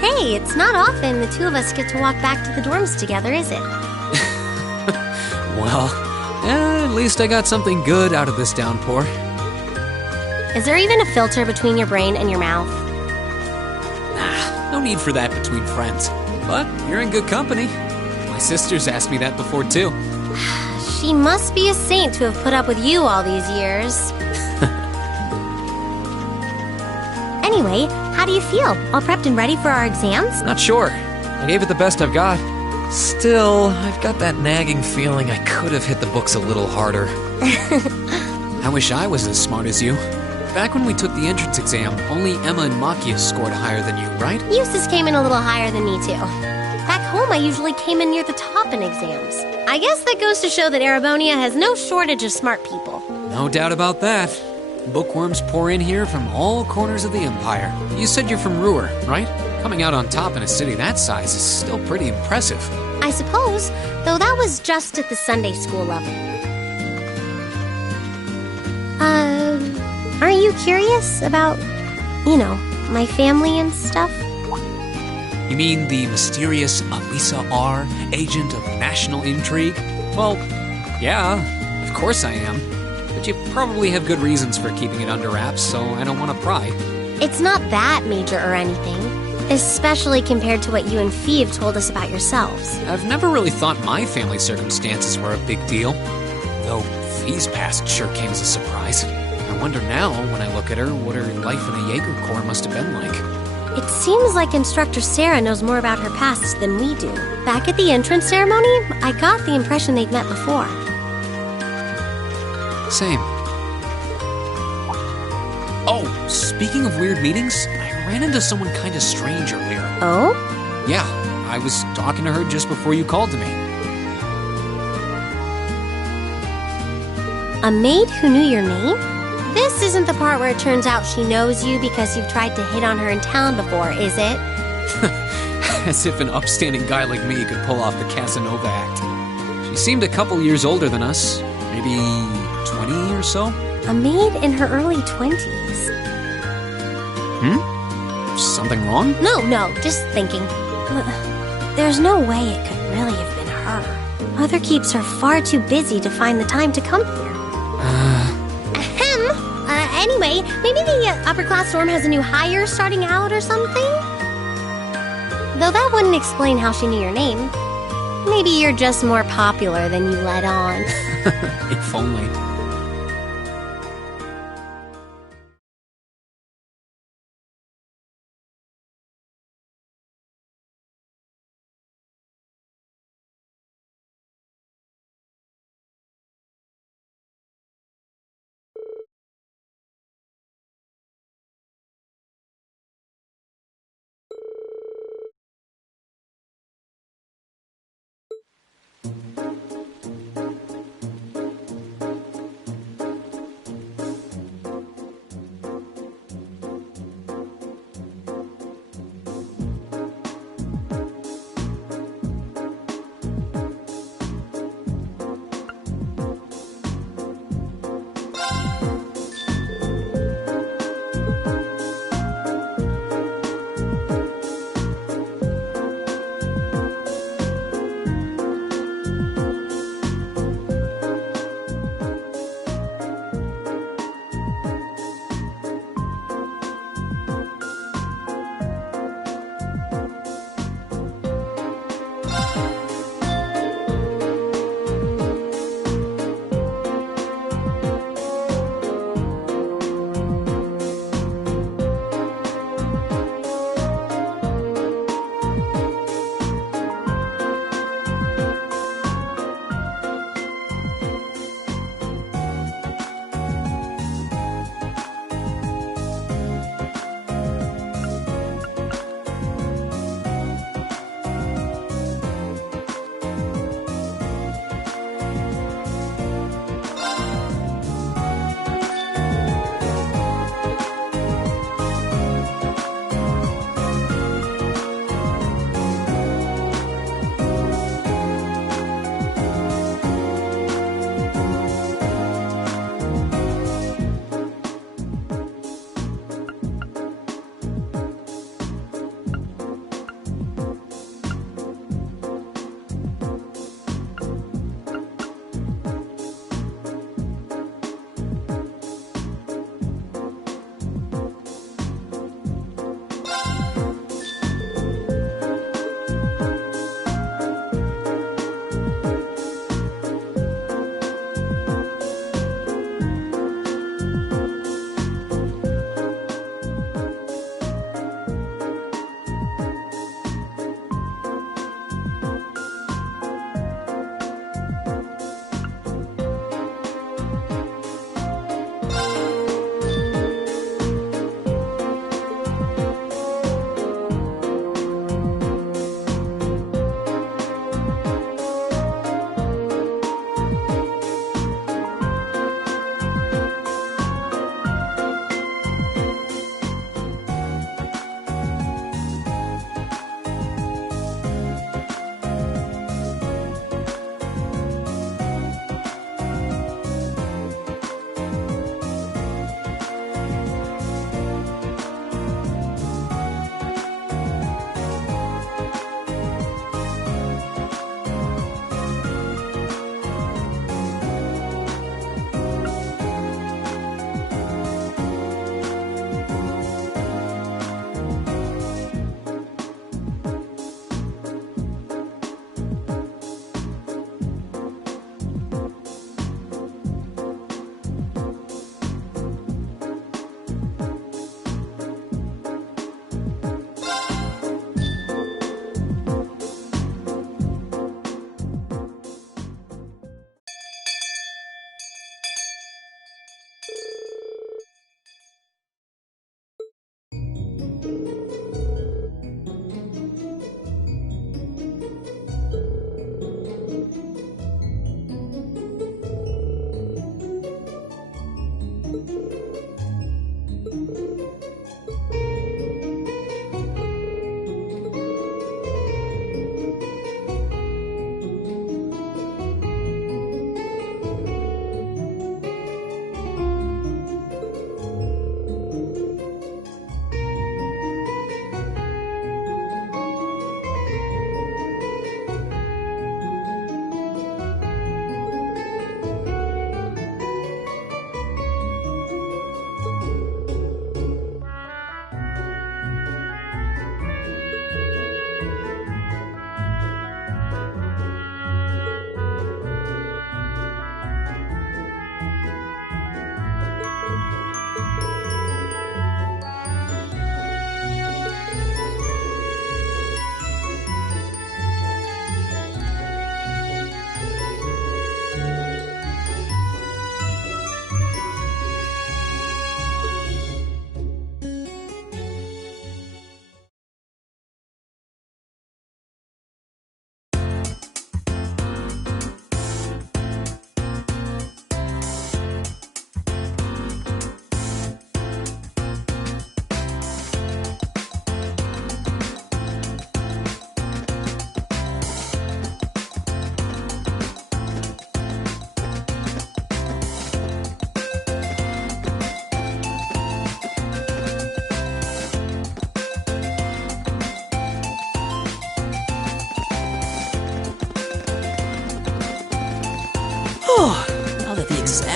Hey, it's not often the two of us get to walk back to the dorms together, is it? Well, at least I got something good out of this downpour. Is there even a filter between your brain and your mouth? No need for that between friends. But you're in good company. My sister's asked me that before, too. She must be a saint to have put up with you all these years. Anyway, how do you feel? All prepped and ready for our exams? Not sure. I gave it the best I've got. Still, I've got that nagging feeling I could have hit the books a little harder. I wish I was as smart as you. Back when we took the entrance exam, only Emma and Machias scored higher than you, right? Eustace came in a little higher than me, too. Back home, I usually came in near the top in exams. I guess that goes to show that Erebonia has no shortage of smart people. No doubt about that. Bookworms pour in here from all corners of the Empire. You said you're from Ruhr, right? Coming out on top in a city that size is still pretty impressive. I suppose, though that was just at the Sunday school level. Aren't you curious about, my family and stuff? You mean the mysterious Alisa R., agent of national intrigue? Well, yeah, of course I am. But you probably have good reasons for keeping it under wraps, so I don't want to pry. It's not that major or anything, especially compared to what you and Fee have told us about yourselves. I've never really thought my family circumstances were a big deal, though Fee's past sure came as a surprise. I wonder now, when I look at her, what her life in a Jaeger Corps must have been like. It seems like Instructor Sarah knows more about her past than we do. Back at the entrance ceremony, I got the impression they'd met before. Same. Oh, speaking of weird meetings, I ran into someone kind of strange earlier. Oh? Yeah, I was talking to her just before you called to me. A maid who knew your name? This isn't the part where it turns out she knows you because you've tried to hit on her in town before, is it? As if an upstanding guy like me could pull off the Casanova act. She seemed a couple years older than us, maybe 20 or so. A maid in her early 20s. Something wrong? No, just thinking. There's no way it could really have been her. Mother keeps her far too busy to find the time to come here. Anyway, maybe the upper class dorm has a new hire starting out or something? Though that wouldn't explain how she knew your name. Maybe you're just more popular than you let on. If only.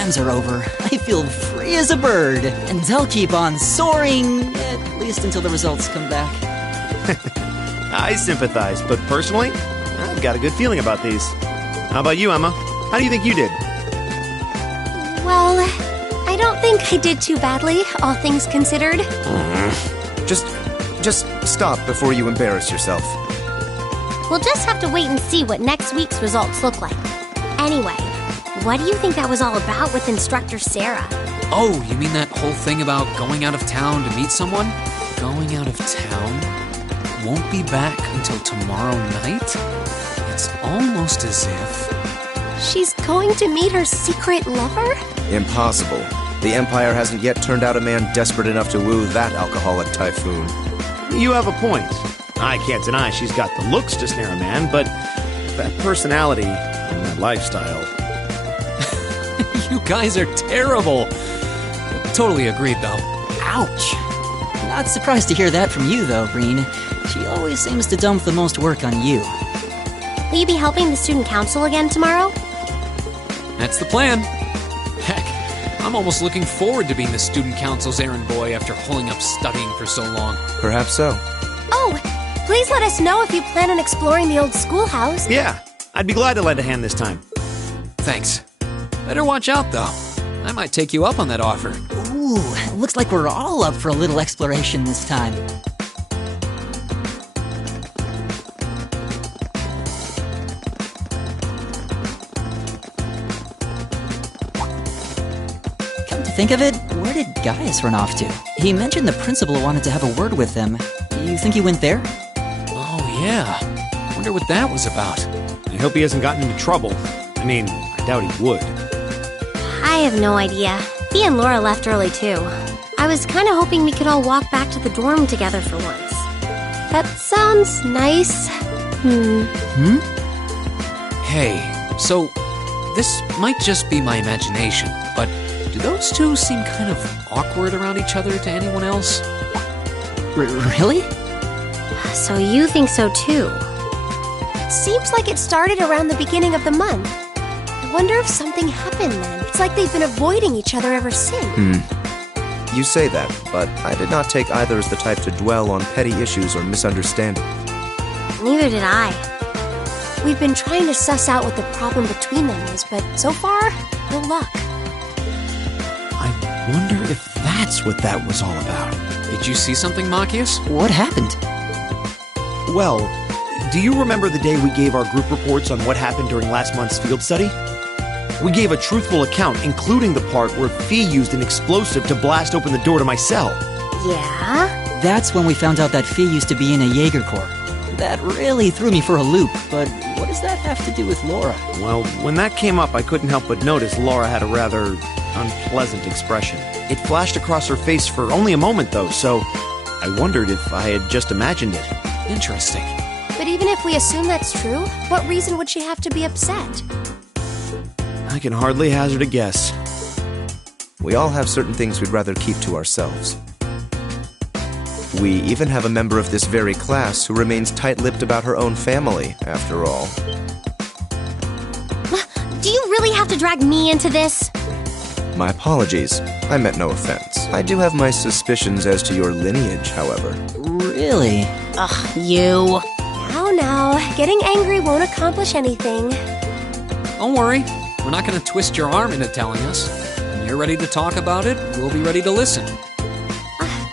exams are over, I feel free as a bird, and I'll keep on soaring, at least until the results come back. I sympathize, but personally, I've got a good feeling about these. How about you, Emma? How do you think you did? Well, I don't think I did too badly, all things considered. Just stop before you embarrass yourself. We'll just have to wait and see what next week's results look like. Anyway, what do you think that was all about with Instructor Sarah? Oh, you mean that whole thing about going out of town to meet someone? Going out of town? Won't be back until tomorrow night? It's almost as if... She's going to meet her secret lover? Impossible. The Empire hasn't yet turned out a man desperate enough to woo that alcoholic typhoon. You have a point. I can't deny she's got the looks to snare a man, but that personality and that lifestyle... You guys are terrible. Totally agreed, though. Ouch. Not surprised to hear that from you, though, Breen. She always seems to dump the most work on you. Will you be helping the student council again tomorrow? That's the plan. Heck, I'm almost looking forward to being the student council's errand boy after holding up studying for so long. Perhaps so. Oh, please let us know if you plan on exploring the old schoolhouse. Yeah, I'd be glad to lend a hand this time. Thanks. Better watch out, though. I might take you up on that offer. Ooh, looks like we're all up for a little exploration this time. Come to think of it, where did Gaius run off to? He mentioned the principal wanted to have a word with him. You think he went there? Oh, yeah. Wonder what that was about. I hope he hasn't gotten into trouble. I mean, I doubt he would. I have no idea. He and Laura left early, too. I was kind of hoping we could all walk back to the dorm together for once. That sounds nice. Hey, so this might just be my imagination, but do those two seem kind of awkward around each other to anyone else? Really? So you think so, too? Seems like it started around the beginning of the month. I wonder if something happened then. It's like they've been avoiding each other ever since. You say that, but I did not take either as the type to dwell on petty issues or misunderstandings. Neither did I. We've been trying to suss out what the problem between them is, but so far, no luck. I wonder if that's what that was all about. Did you see something, Machias? What happened? Well, do you remember the day we gave our group reports on what happened during last month's field study? We gave a truthful account, including the part where Fee used an explosive to blast open the door to my cell. Yeah? That's when we found out that Fee used to be in a Jaeger Corps. That really threw me for a loop, but what does that have to do with Laura? Well, when that came up, I couldn't help but notice Laura had a rather unpleasant expression. It flashed across her face for only a moment, though, so I wondered if I had just imagined it. Interesting. But even if we assume that's true, what reason would she have to be upset? I can hardly hazard a guess. We all have certain things we'd rather keep to ourselves. We even have a member of this very class who remains tight-lipped about her own family, after all. Do you really have to drag me into this? My apologies. I meant no offense. I do have my suspicions as to your lineage, however. Really? Ugh, you. Now, getting angry won't accomplish anything. Don't worry. We're not going to twist your arm into telling us. When you're ready to talk about it, we'll be ready to listen.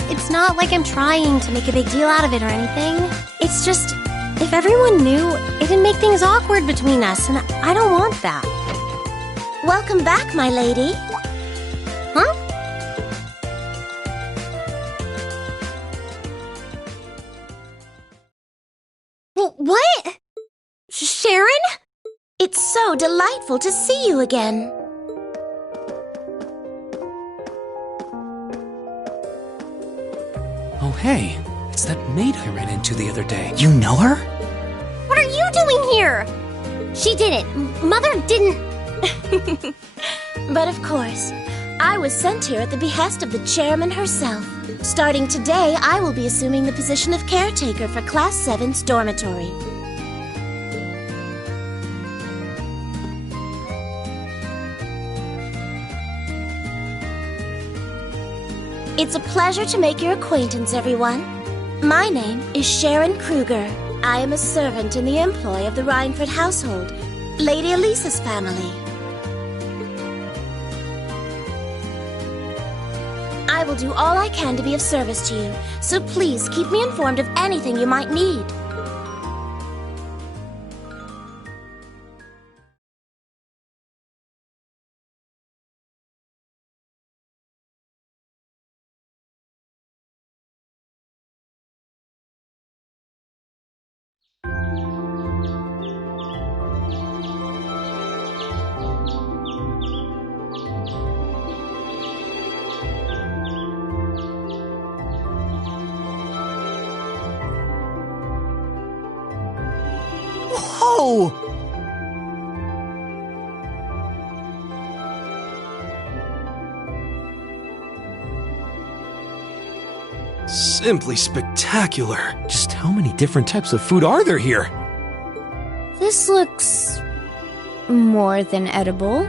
It's not like I'm trying to make a big deal out of it or anything. It's just, if everyone knew, it'd make things awkward between us, and I don't want that. Welcome back, my lady. Huh? What? Sharon? It's so delightful to see you again. Oh, hey. It's that maid I ran into the other day. You know her? What are you doing here? She didn't. Mother didn't. But of course, I was sent here at the behest of the chairman herself. Starting today, I will be assuming the position of caretaker for Class 7's dormitory. It's a pleasure to make your acquaintance, everyone. My name is Sharon Kruger. I am a servant in the employ of the Rhineford household, Lady Elisa's family. I will do all I can to be of service to you, so please keep me informed of anything you might need. Whoa! Simply spectacular. Just how many different types of food are there here? This looks more than edible.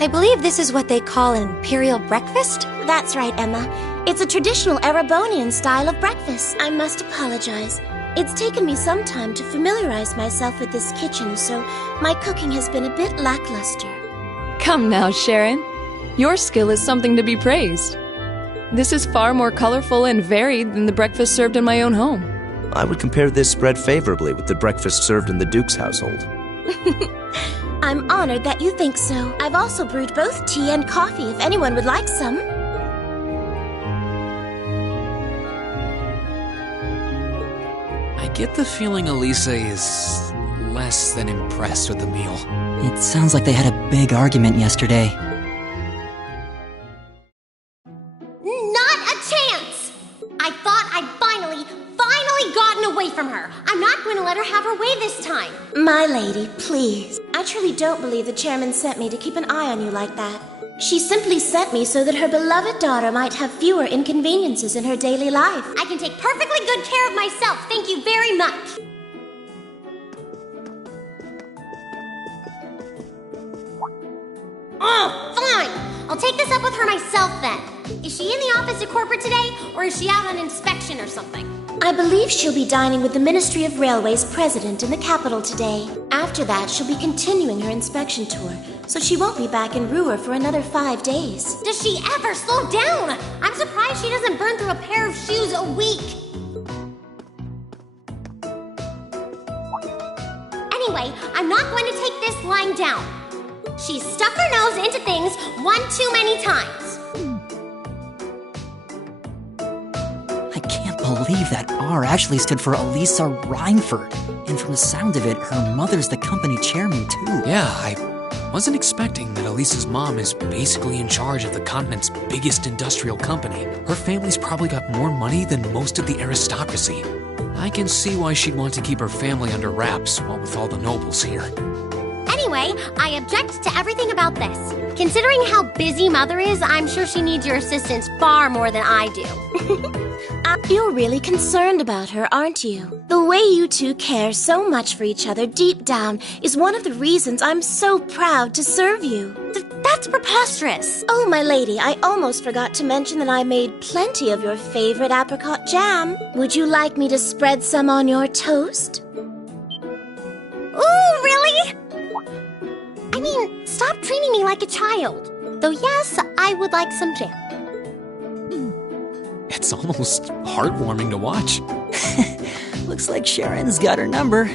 I believe this is what they call an imperial breakfast? That's right, Emma. It's a traditional Erebonian style of breakfast. I must apologize. It's taken me some time to familiarize myself with this kitchen, so my cooking has been a bit lackluster. Come now, Sharon. Your skill is something to be praised. This is far more colorful and varied than the breakfast served in my own home. I would compare this spread favorably with the breakfast served in the Duke's household. I'm honored that you think so. I've also brewed both tea and coffee if anyone would like some. I get the feeling Elisa is less than impressed with the meal. It sounds like they had a big argument yesterday. Not a chance! I thought I'd finally gotten away from her. I'm not going to let her have her way this time. My lady, please. I truly don't believe the chairman sent me to keep an eye on you like that. She simply sent me so that her beloved daughter might have fewer inconveniences in her daily life. I can take perfectly good care of myself, thank you very much. Oh, fine. I'll take this up with her myself then. Is she in the office at corporate today, or is she out on inspection or something? I believe she'll be dining with the Ministry of Railways president in the capital today. After that, she'll be continuing her inspection tour, so she won't be back in Ruhr for another 5 days. Does she ever slow down? I'm surprised she doesn't burn through a pair of shoes a week. Anyway, I'm not going to take this lying down. She's stuck her nose into things one too many times. I can't believe that R actually stood for Elisa Rhineford. And from the sound of it, her mother's the company chairman, too. Yeah, I wasn't expecting that Elisa's mom is basically in charge of the continent's biggest industrial company. Her family's probably got more money than most of the aristocracy. I can see why she'd want to keep her family under wraps, what with all the nobles here. Anyway, I object to everything about this. Considering how busy Mother is, I'm sure she needs your assistance far more than I do. You're really concerned about her, aren't you? The way you two care so much for each other deep down is one of the reasons I'm so proud to serve you. That's preposterous. Oh, my lady, I almost forgot to mention that I made plenty of your favorite apricot jam. Would you like me to spread some on your toast? Ooh, really? I mean, stop treating me like a child. Though yes, I would like some jam. It's almost heartwarming to watch. Looks like Sharon's got her number.